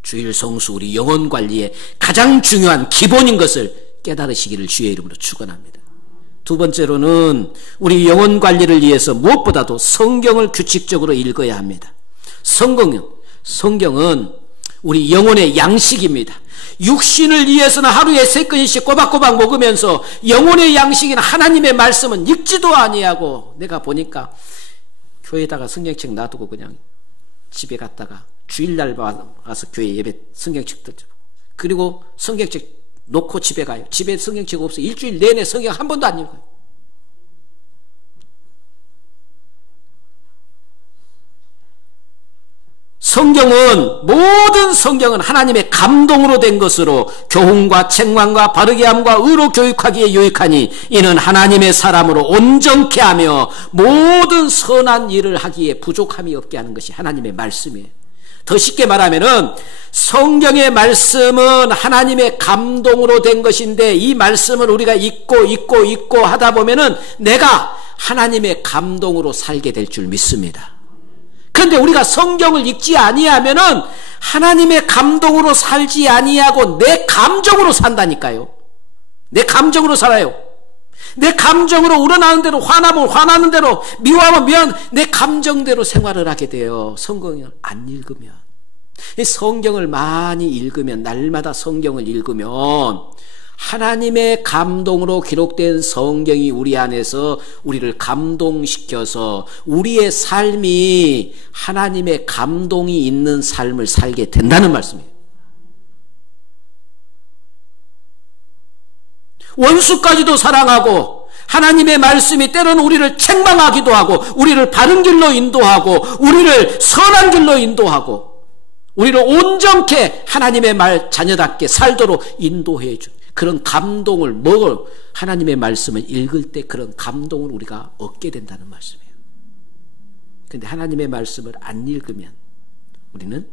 주일 성수 우리 영혼 관리의 가장 중요한 기본인 것을 깨달으시기를 주의 이름으로 축원합니다. 두 번째로는 우리 영혼 관리를 위해서 무엇보다도 성경을 규칙적으로 읽어야 합니다. 성경은 우리 영혼의 양식입니다. 육신을 위해서는 하루에 3건씩 꼬박꼬박 먹으면서 영혼의 양식인 하나님의 말씀은 읽지도 아니하고, 내가 보니까 교회에다가 성경책 놔두고 그냥 집에 갔다가 주일날 와서 교회 예배 성경책 들고, 그리고 성경책 놓고 집에 가요. 집에 성경책 없어. 일주일 내내 성경 한 번도 안 읽어요. 모든 성경은 하나님의 감동으로 된 것으로 교훈과 책망과 바르게 함과 의로 교육하기에 유익하니 이는 하나님의 사람으로 온전케 하며 모든 선한 일을 하기에 부족함이 없게 하는 것이 하나님의 말씀이에요. 더 쉽게 말하면은 성경의 말씀은 하나님의 감동으로 된 것인데, 이 말씀을 우리가 읽고 하다 보면은 내가 하나님의 감동으로 살게 될 줄 믿습니다. 그런데 우리가 성경을 읽지 아니하면은 하나님의 감동으로 살지 아니하고 내 감정으로 산다니까요. 내 감정으로 살아요. 내 감정으로 우러나는 대로, 화나면 화나는 대로, 미워하면 미워하는 내 감정대로 생활을 하게 돼요. 성경을 안 읽으면. 성경을 많이 읽으면, 날마다 성경을 읽으면 하나님의 감동으로 기록된 성경이 우리 안에서 우리를 감동시켜서 우리의 삶이 하나님의 감동이 있는 삶을 살게 된다는 말씀이에요. 원수까지도 사랑하고, 하나님의 말씀이 때로는 우리를 책망하기도 하고, 우리를 바른 길로 인도하고, 우리를 선한 길로 인도하고, 우리를 온전케 하나님의 말 자녀답게 살도록 인도해 준 그런 감동을 하나님의 말씀을 읽을 때 그런 감동을 우리가 얻게 된다는 말씀이에요. 그런데 하나님의 말씀을 안 읽으면 우리는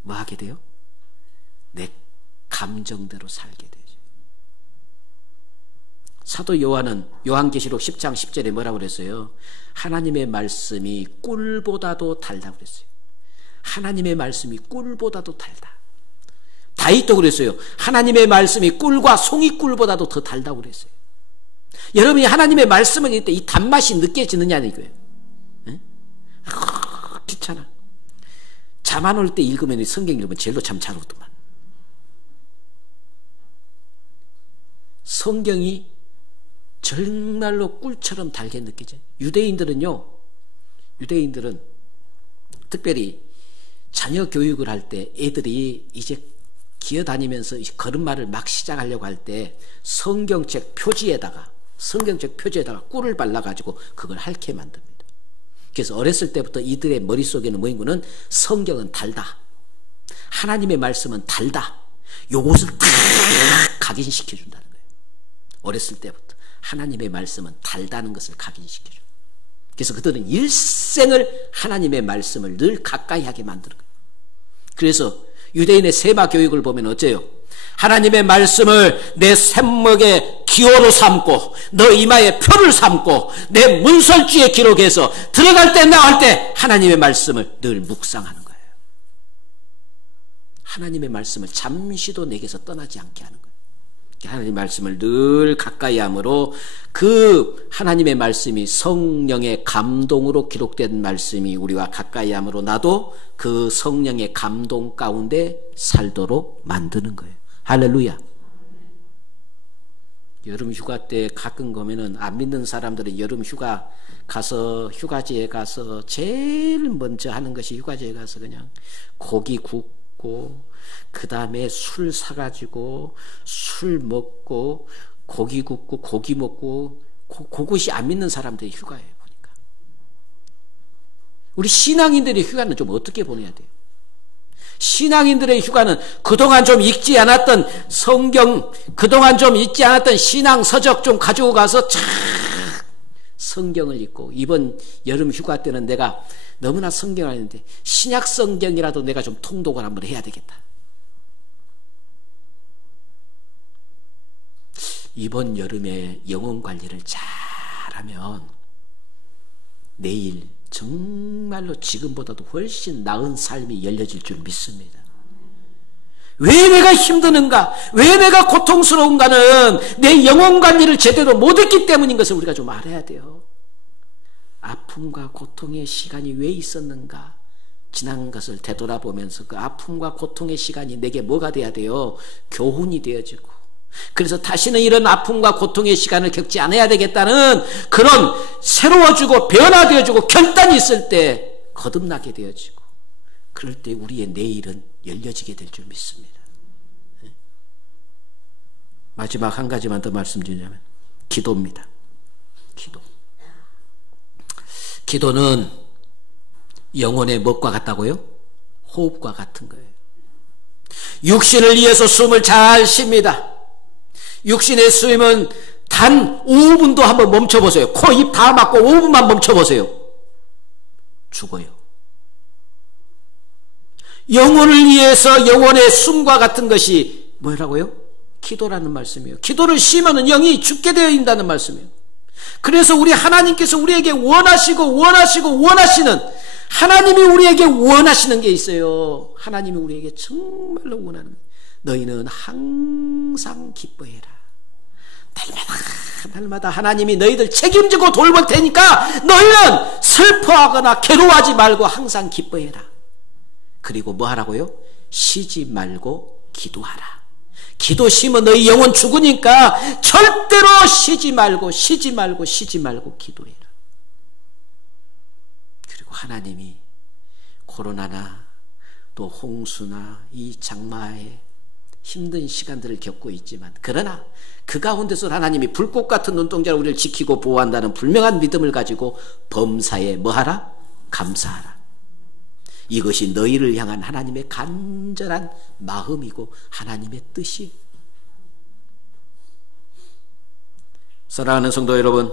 뭐 하게 돼요? 내 감정대로 살게 되죠. 사도 요한은 요한계시록 10장 10절에 뭐라고 그랬어요? 하나님의 말씀이 꿀보다도 달다고 그랬어요. 하나님의 말씀이 꿀보다도 달다. 다윗도 그랬어요. 하나님의 말씀이 꿀과 송이꿀보다도 더 달다고 그랬어요. 여러분이 하나님의 말씀을 읽을 때 이 단맛이 느껴지느냐는 이거예요. 응? 귀찮아. 잠 안 올 때 읽으면, 성경 읽으면 제일로 잠 잘 오더만. 성경이 정말로 꿀처럼 달게 느껴져요. 유대인들은 특별히 자녀 교육을 할 때 애들이 이제 기어다니면서 걸음마를 막 시작하려고 할 때 성경책 표지에다가 꿀을 발라가지고 그걸 핥게 만듭니다. 그래서 어렸을 때부터 이들의 머릿속에는 뭐인고는 성경은 달다, 하나님의 말씀은 달다, 요것을 다 각인시켜준다는 거예요. 어렸을 때부터 하나님의 말씀은 달다는 것을 각인시켜줘. 그래서 그들은 일생을 하나님의 말씀을 늘 가까이 하게 만드는 거예요. 그래서 유대인의 세마 교육을 보면 어째요? 하나님의 말씀을 내 샘목의 기호로 삼고, 너 이마에 표를 삼고, 내 문설주에 기록해서 들어갈 때 나갈 때 하나님의 말씀을 늘 묵상하는 거예요. 하나님의 말씀을 잠시도 내게서 떠나지 않게 하는 거예요. 하나님의 말씀을 늘 가까이 함으로 그 하나님의 말씀이 성령의 감동으로 기록된 말씀이 우리와 가까이 함으로 나도 그 성령의 감동 가운데 살도록 만드는 거예요. 할렐루야. 여름 휴가 때 가끔 보면은 안 믿는 사람들은 여름 휴가지에 가서 제일 먼저 하는 것이, 휴가지에 가서 그냥 고기 굽고, 그 다음에 술 사가지고 술 먹고 고기 굽고 고기 먹고, 그것이 안 믿는 사람들의 휴가예요. 보니까 우리 신앙인들의 휴가는 좀 어떻게 보내야 돼요? 신앙인들의 휴가는 그동안 좀 읽지 않았던 성경, 그동안 좀 읽지 않았던 신앙 서적 좀 가지고 가서 쫙 성경을 읽고, 이번 여름 휴가 때는 내가 너무나 성경을 하는데 신약 성경이라도 내가 좀 통독을 한번 해야 되겠다. 이번 여름에 영혼 관리를 잘하면 내일 정말로 지금보다도 훨씬 나은 삶이 열려질 줄 믿습니다. 왜 내가 힘드는가, 왜 내가 고통스러운가는 내 영혼 관리를 제대로 못했기 때문인 것을 우리가 좀 알아야 돼요. 아픔과 고통의 시간이 왜 있었는가, 지난 것을 되돌아보면서 그 아픔과 고통의 시간이 내게 뭐가 돼야 돼요? 교훈이 되어지고, 그래서 다시는 이런 아픔과 고통의 시간을 겪지 않아야 되겠다는 그런 새로워지고 변화되어지고 결단이 있을 때 거듭나게 되어지고, 그럴 때 우리의 내일은 열려지게 될 줄 믿습니다. 마지막 한 가지만 더 말씀드리자면 기도입니다. 기도는 영혼의 무엇과 같다고요? 호흡과 같은 거예요. 육신을 위해서 숨을 잘 쉽니다. 육신의 숨은 단 5분도 한번 멈춰보세요. 코, 입 다 막고 5분만 멈춰보세요. 죽어요. 영혼을 위해서 영혼의 숨과 같은 것이 뭐라고요? 기도라는 말씀이에요. 기도를 쉬면은 영이 죽게 되어 있다는 말씀이에요. 그래서 우리 하나님께서 우리에게 원하시는 하나님이 우리에게 원하시는 게 있어요. 하나님이 우리에게 정말로 원하는 거예요. 너희는 항상 기뻐해라. 날마다 하나님이 너희들 책임지고 돌볼 테니까 너희는 슬퍼하거나 괴로워하지 말고 항상 기뻐해라. 그리고 뭐 하라고요? 쉬지 말고 기도하라. 기도 쉬면 너희 영혼 죽으니까 절대로 쉬지 말고 기도해라. 그리고 하나님이 코로나나 또 홍수나 이 장마에 힘든 시간들을 겪고 있지만, 그러나 그 가운데서 하나님이 불꽃 같은 눈동자로 우리를 지키고 보호한다는 분명한 믿음을 가지고 범사에 뭐하라? 감사하라. 이것이 너희를 향한 하나님의 간절한 마음이고 하나님의 뜻이에요. 사랑하는 성도 여러분,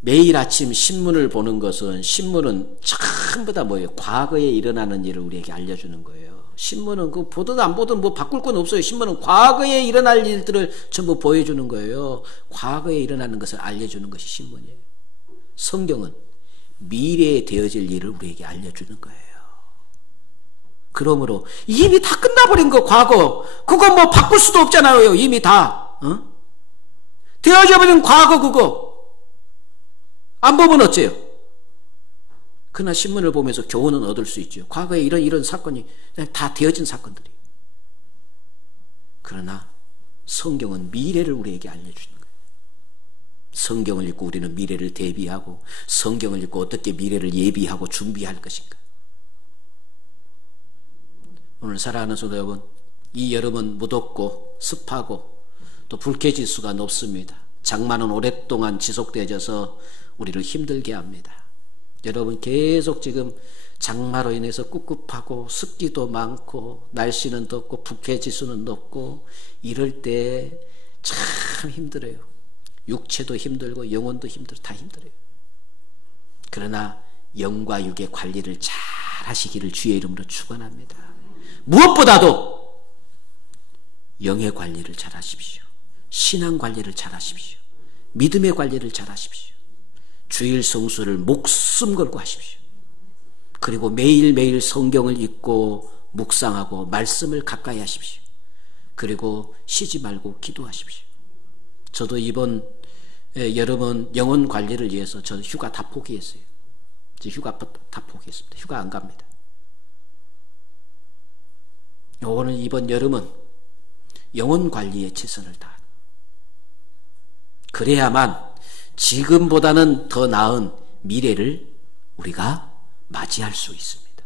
매일 아침 신문을 보는 것은, 신문은 전부 다 뭐예요? 과거에 일어나는 일을 우리에게 알려주는 거예요. 신문은 그 보든 안 보든 뭐 바꿀 건 없어요. 신문은 과거에 일어날 일들을 전부 보여주는 거예요. 과거에 일어나는 것을 알려주는 것이 신문이에요. 성경은 미래에 되어질 일을 우리에게 알려주는 거예요. 그러므로 이미 다 끝나버린 거, 과거, 그거 뭐 바꿀 수도 없잖아요. 이미 다 되어져버린 과거, 그거 안 보면 어째요? 그러나 신문을 보면서 교훈은 얻을 수 있죠. 과거에 이런 사건이 다 되어진 사건들이. 그러나 성경은 미래를 우리에게 알려주는 거예요. 성경을 읽고 우리는 미래를 대비하고, 성경을 읽고 어떻게 미래를 예비하고 준비할 것인가. 오늘 사랑하는 성도 여러분, 이 여름은 무덥고 습하고 또 불쾌지수가 높습니다. 장마는 오랫동안 지속되어져서 우리를 힘들게 합니다. 여러분, 계속 지금 장마로 인해서 꿉꿉하고 습기도 많고 날씨는 덥고 불쾌지수는 높고 이럴 때 참 힘들어요. 육체도 힘들고 영혼도 힘들고 다 힘들어요. 그러나 영과 육의 관리를 잘 하시기를 주의 이름으로 축원합니다. 무엇보다도 영의 관리를 잘 하십시오. 신앙 관리를 잘 하십시오. 믿음의 관리를 잘 하십시오. 주일 성수를 목숨 걸고 하십시오. 그리고 매일매일 성경을 읽고 묵상하고 말씀을 가까이 하십시오. 그리고 쉬지 말고 기도하십시오. 저도 이번 여름은 영혼 관리를 위해서 저 휴가 다 포기했어요. 휴가 다 포기했습니다. 휴가 안 갑니다. 오늘 이번 여름은 영혼 관리에 최선을 다하는, 그래야만 지금보다는 더 나은 미래를 우리가 맞이할 수 있습니다.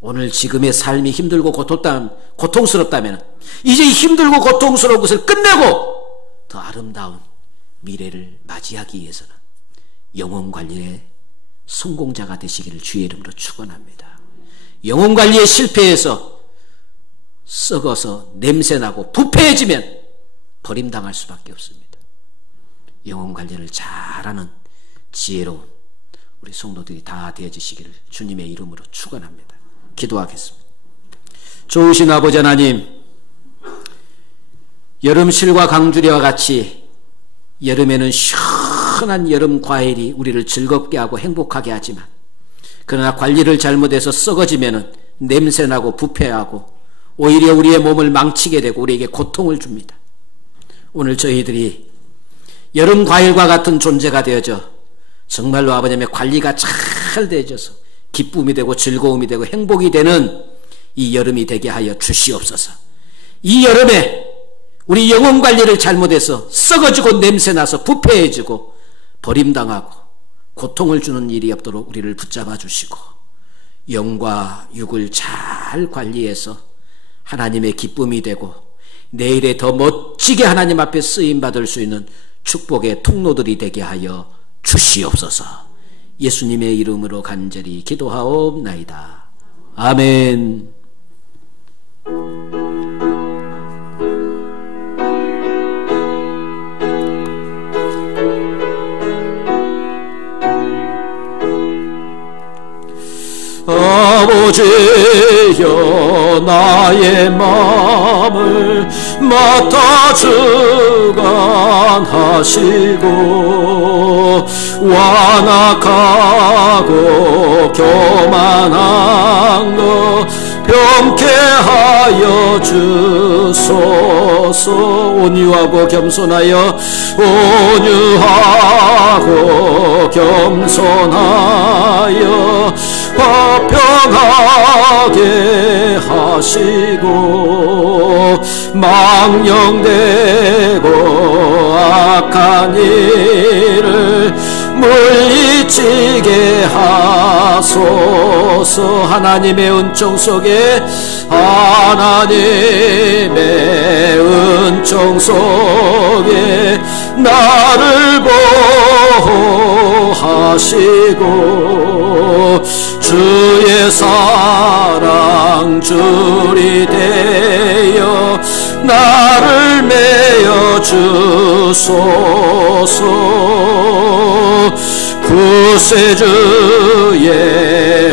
오늘 지금의 삶이 힘들고 고통스럽다면 이제 힘들고 고통스러운 것을 끝내고 더 아름다운 미래를 맞이하기 위해서는 영혼 관리의 성공자가 되시기를 주의 이름으로 축원합니다. 영혼 관리에 실패해서 썩어서 냄새나고 부패해지면 버림당할 수밖에 없습니다. 영혼 관리를 잘하는 지혜로운 우리 성도들이 다 되어지시기를 주님의 이름으로 축원합니다. 기도하겠습니다. 좋으신 아버지 하나님, 여름실과 강주리와 같이 여름에는 시원한 여름 과일이 우리를 즐겁게 하고 행복하게 하지만, 그러나 관리를 잘못해서 썩어지면 냄새나고 부패하고 오히려 우리의 몸을 망치게 되고 우리에게 고통을 줍니다. 오늘 저희들이 여름 과일과 같은 존재가 되어져 정말로 아버님의 관리가 잘 되어져서 기쁨이 되고 즐거움이 되고 행복이 되는 이 여름이 되게 하여 주시옵소서. 이 여름에 우리 영혼 관리를 잘못해서 썩어지고 냄새나서 부패해지고 버림당하고 고통을 주는 일이 없도록 우리를 붙잡아 주시고 영과 육을 잘 관리해서 하나님의 기쁨이 되고 내일에 더 멋지게 하나님 앞에 쓰임받을 수 있는 축복의 통로들이 되게 하여 주시옵소서. 예수님의 이름으로 간절히 기도하옵나이다. 아멘. 아버지여 나의 마음을 맡아 주관하시고 완악하고 교만한 것 병케 하여 주소서. 온유하고 겸손하여 온유하고 겸손하여 화평하게 하시고 망령되고 악한 일을 물리치게 하소서. 하나님의 은총 속에 하나님의 은총 속에 나를 보호하시고 주의 사랑 줄이 되어 나를 메어 주소서. 구세주의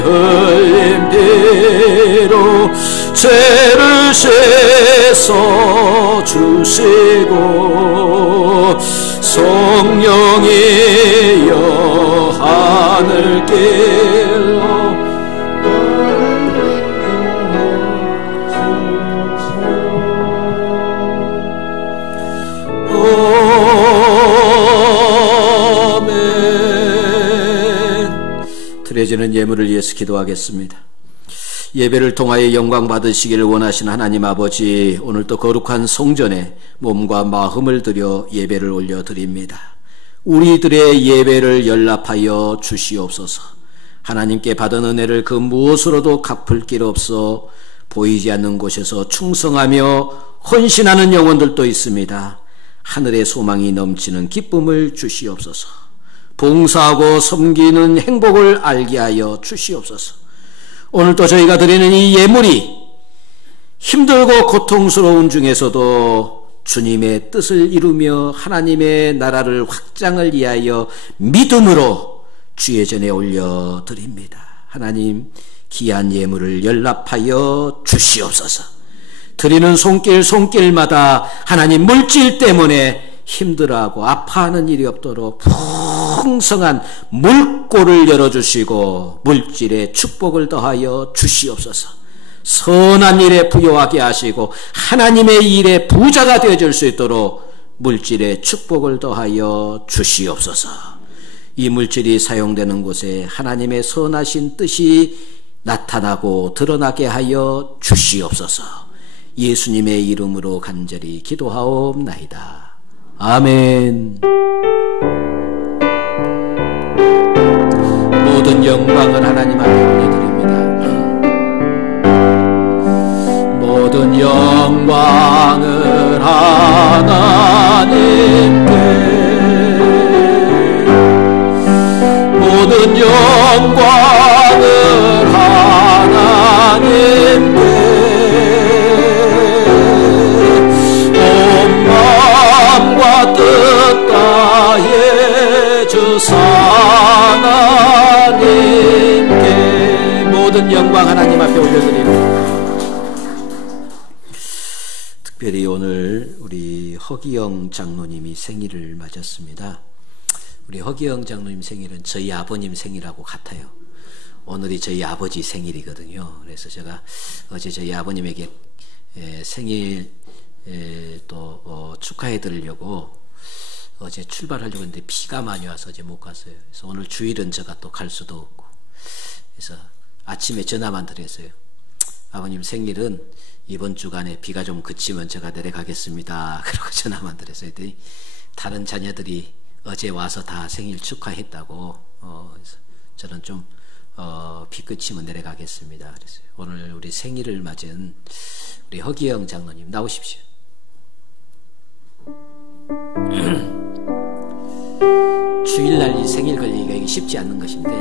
흘린 피로 죄를 씻어 주시고 성령이여 하늘길로 드려지는 예물을 위해서 기도하겠습니다. 예배를 통하여 영광 받으시기를 원하시는 하나님 아버지, 오늘도 거룩한 성전에 몸과 마음을 들여 예배를 올려드립니다. 우리들의 예배를 연락하여 주시옵소서. 하나님께 받은 은혜를 그 무엇으로도 갚을 길 없어 보이지 않는 곳에서 충성하며 헌신하는 영혼들도 있습니다. 하늘의 소망이 넘치는 기쁨을 주시옵소서. 봉사하고 섬기는 행복을 알게 하여 주시옵소서. 오늘도 저희가 드리는 이 예물이 힘들고 고통스러운 중에서도 주님의 뜻을 이루며 하나님의 나라를 확장을 위하여 믿음으로 주의 전에 올려드립니다. 하나님, 귀한 예물을 연락하여 주시옵소서. 드리는 손길마다 하나님 물질 때문에 힘들어하고 아파하는 일이 없도록 풍성한 물꼬를 열어주시고 물질의 축복을 더하여 주시옵소서. 선한 일에 부여하게 하시고 하나님의 일에 부자가 되어줄 수 있도록 물질의 축복을 더하여 주시옵소서. 이 물질이 사용되는 곳에 하나님의 선하신 뜻이 나타나고 드러나게 하여 주시옵소서. 예수님의 이름으로 간절히 기도하옵나이다. 아멘. 모든 영광을 하나님 앞에 올려드립니다. 모든 영광을 하나님께, 모든 영광을 하나님께 뜻 다해 주사 하나님께 모든 영광 하나님 앞에 올려드립니다. 특별히 오늘 우리 허기영 장로님이 생일을 맞았습니다. 우리 허기영 장로님 생일은 저희 아버님 생일하고 같아요. 오늘이 저희 아버지 생일이거든요. 그래서 제가 어제 저희 아버님에게 생일 또 축하해 드리려고 어제 출발하려고 했는데 비가 많이 와서 어제 못 갔어요. 그래서 오늘 주일은 제가 또 갈 수도 없고, 그래서 아침에 전화만 드렸어요. 아버님 생일은 이번 주간에 비가 좀 그치면 제가 내려가겠습니다. 그러고 전화만 드렸어요. 다른 자녀들이 어제 와서 다 생일 축하했다고. 그래서 저는 좀 비 그치면 내려가겠습니다. 그래서 오늘 우리 생일을 맞은 우리 허기영 장로님 나오십시오. 주일날 이 생일 걸리기가 이게 쉽지 않는 것인데,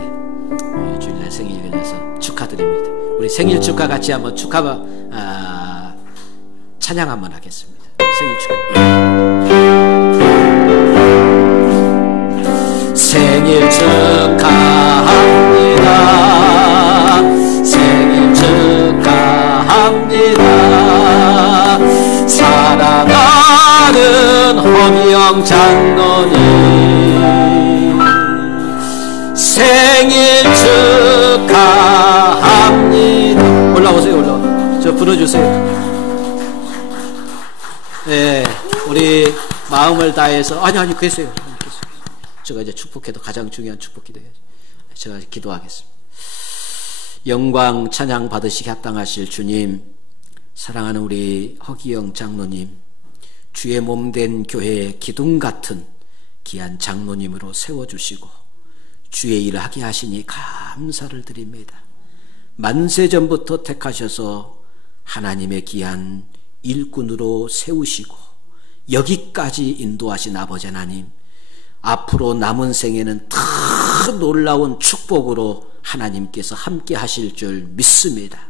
주일날 생일 걸려서 축하드립니다. 우리 생일 축하 같이 한번 찬양 한번 하겠습니다. 생일 축하. 생일 축하합니다. 생일 축하합니다. 사랑하는 허기영 장로님, 생일 축하합니다. 올라오세요. 올라와. 저 불러주세요. 네, 우리 마음을 다해서 아니 계세요. 제가 이제 축복해도 가장 중요한 축복 기도해야죠. 제가 기도하겠습니다. 영광 찬양 받으시기 합당하실 주님, 사랑하는 우리 허기영 장로님, 주의 몸된 교회의 기둥 같은 귀한 장로님으로 세워주시고 주의 일을 하게 하시니 감사를 드립니다. 만세전부터 택하셔서 하나님의 귀한 일꾼으로 세우시고 여기까지 인도하신 아버지 하나님, 앞으로 남은 생에는 더 놀라운 축복으로 하나님께서 함께 하실 줄 믿습니다.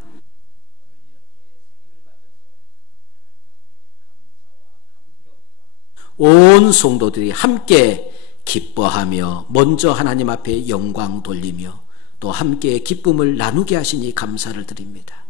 온 성도들이 함께 기뻐하며 먼저 하나님 앞에 영광 돌리며 또 함께 기쁨을 나누게 하시니 감사를 드립니다.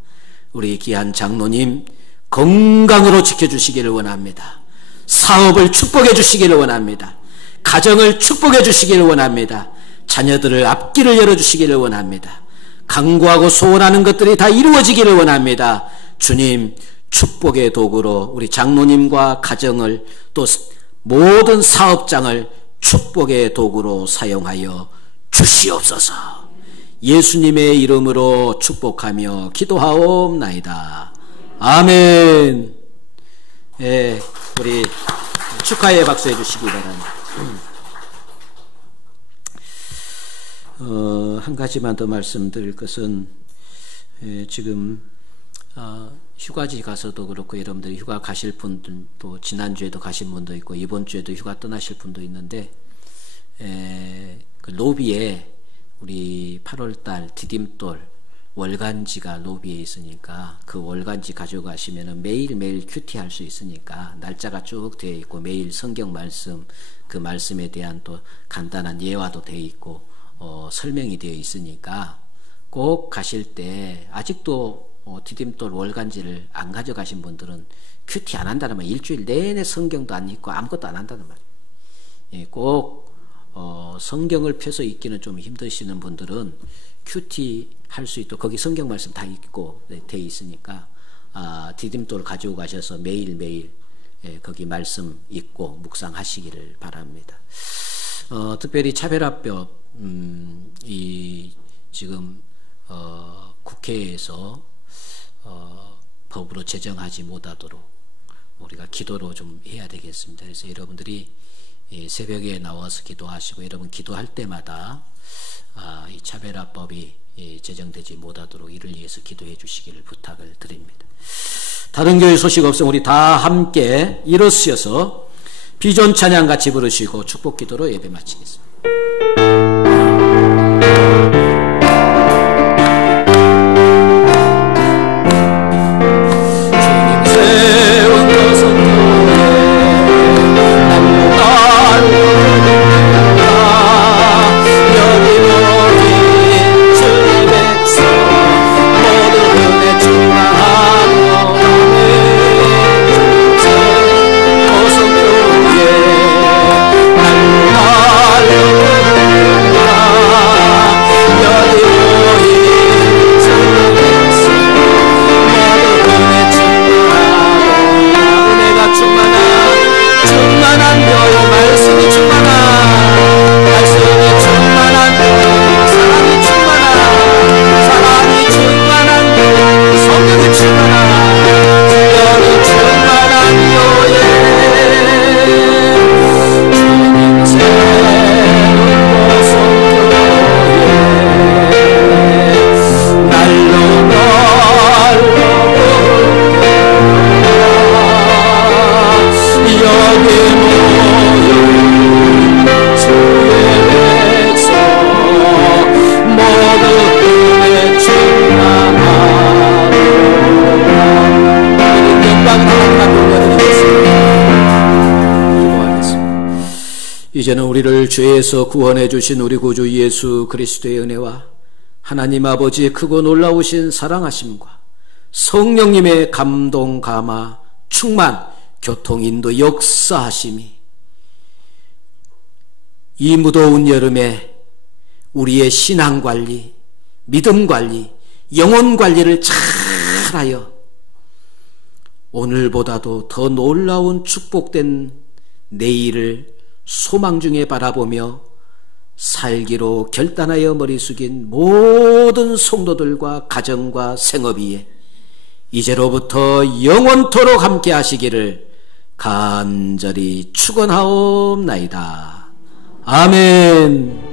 우리 귀한 장로님 건강으로 지켜주시기를 원합니다. 사업을 축복해 주시기를 원합니다. 가정을 축복해 주시기를 원합니다. 자녀들을 앞길을 열어주시기를 원합니다. 간구하고 소원하는 것들이 다 이루어지기를 원합니다. 주님, 축복의 도구로 우리 장로님과 가정을 또 모든 사업장을 축복의 도구로 사용하여 주시옵소서. 예수님의 이름으로 축복하며 기도하옵나이다. 아멘. 예, 우리 축하의 박수 해주시기 바랍니다. 한 가지만 더 말씀드릴 것은, 지금 휴가지 가서도 그렇고 여러분들이 휴가 가실 분들도 지난주에도 가신 분도 있고 이번 주에도 휴가 떠나실 분도 있는데, 그 로비에 우리 8월달 디딤돌 월간지가 로비에 있으니까 그 월간지 가져가시면은 매일매일 큐티 할 수 있으니까 날짜가 쭉 되어 있고 매일 성경 말씀, 그 말씀에 대한 또 간단한 예화도 되어 있고 설명이 되어 있으니까 꼭 가실 때, 아직도 디딤돌 월간지를 안 가져가신 분들은 큐티 안 한다는 말, 일주일 내내 성경도 안 읽고 아무것도 안 한다는 말이에요. 예, 꼭 성경을 펴서 읽기는 좀 힘드시는 분들은 큐티 할 수 있도록 거기 성경 말씀 다 읽고 돼 있으니까 디딤돌 가지고 가셔서 매일매일 거기 말씀 읽고 묵상하시기를 바랍니다. 특별히 차별화법, 이 지금 국회에서 법으로 제정하지 못하도록 우리가 기도로 좀 해야 되겠습니다. 그래서 여러분들이 새벽에 나와서 기도하시고, 여러분 기도할 때마다 이 차별화법이 제정되지 못하도록 이를 위해서 기도해 주시기를 부탁을 드립니다. 다른 교회 소식 없으면 우리 다 함께 일어서서 비전 찬양 같이 부르시고 축복 기도로 예배 마치겠습니다. 이제는 우리를 죄에서 구원해 주신 우리 구주 예수 그리스도의 은혜와 하나님 아버지의 크고 놀라우신 사랑하심과 성령님의 감동, 감화, 충만, 교통, 인도, 역사하심이 이 무더운 여름에 우리의 신앙관리, 믿음관리, 영혼관리를 잘하여 오늘보다도 더 놀라운 축복된 내일을 소망 중에 바라보며 살기로 결단하여 머리 숙인 모든 성도들과 가정과 생업 위에 이제로부터 영원토록 함께 하시기를 간절히 축원하옵나이다. 아멘.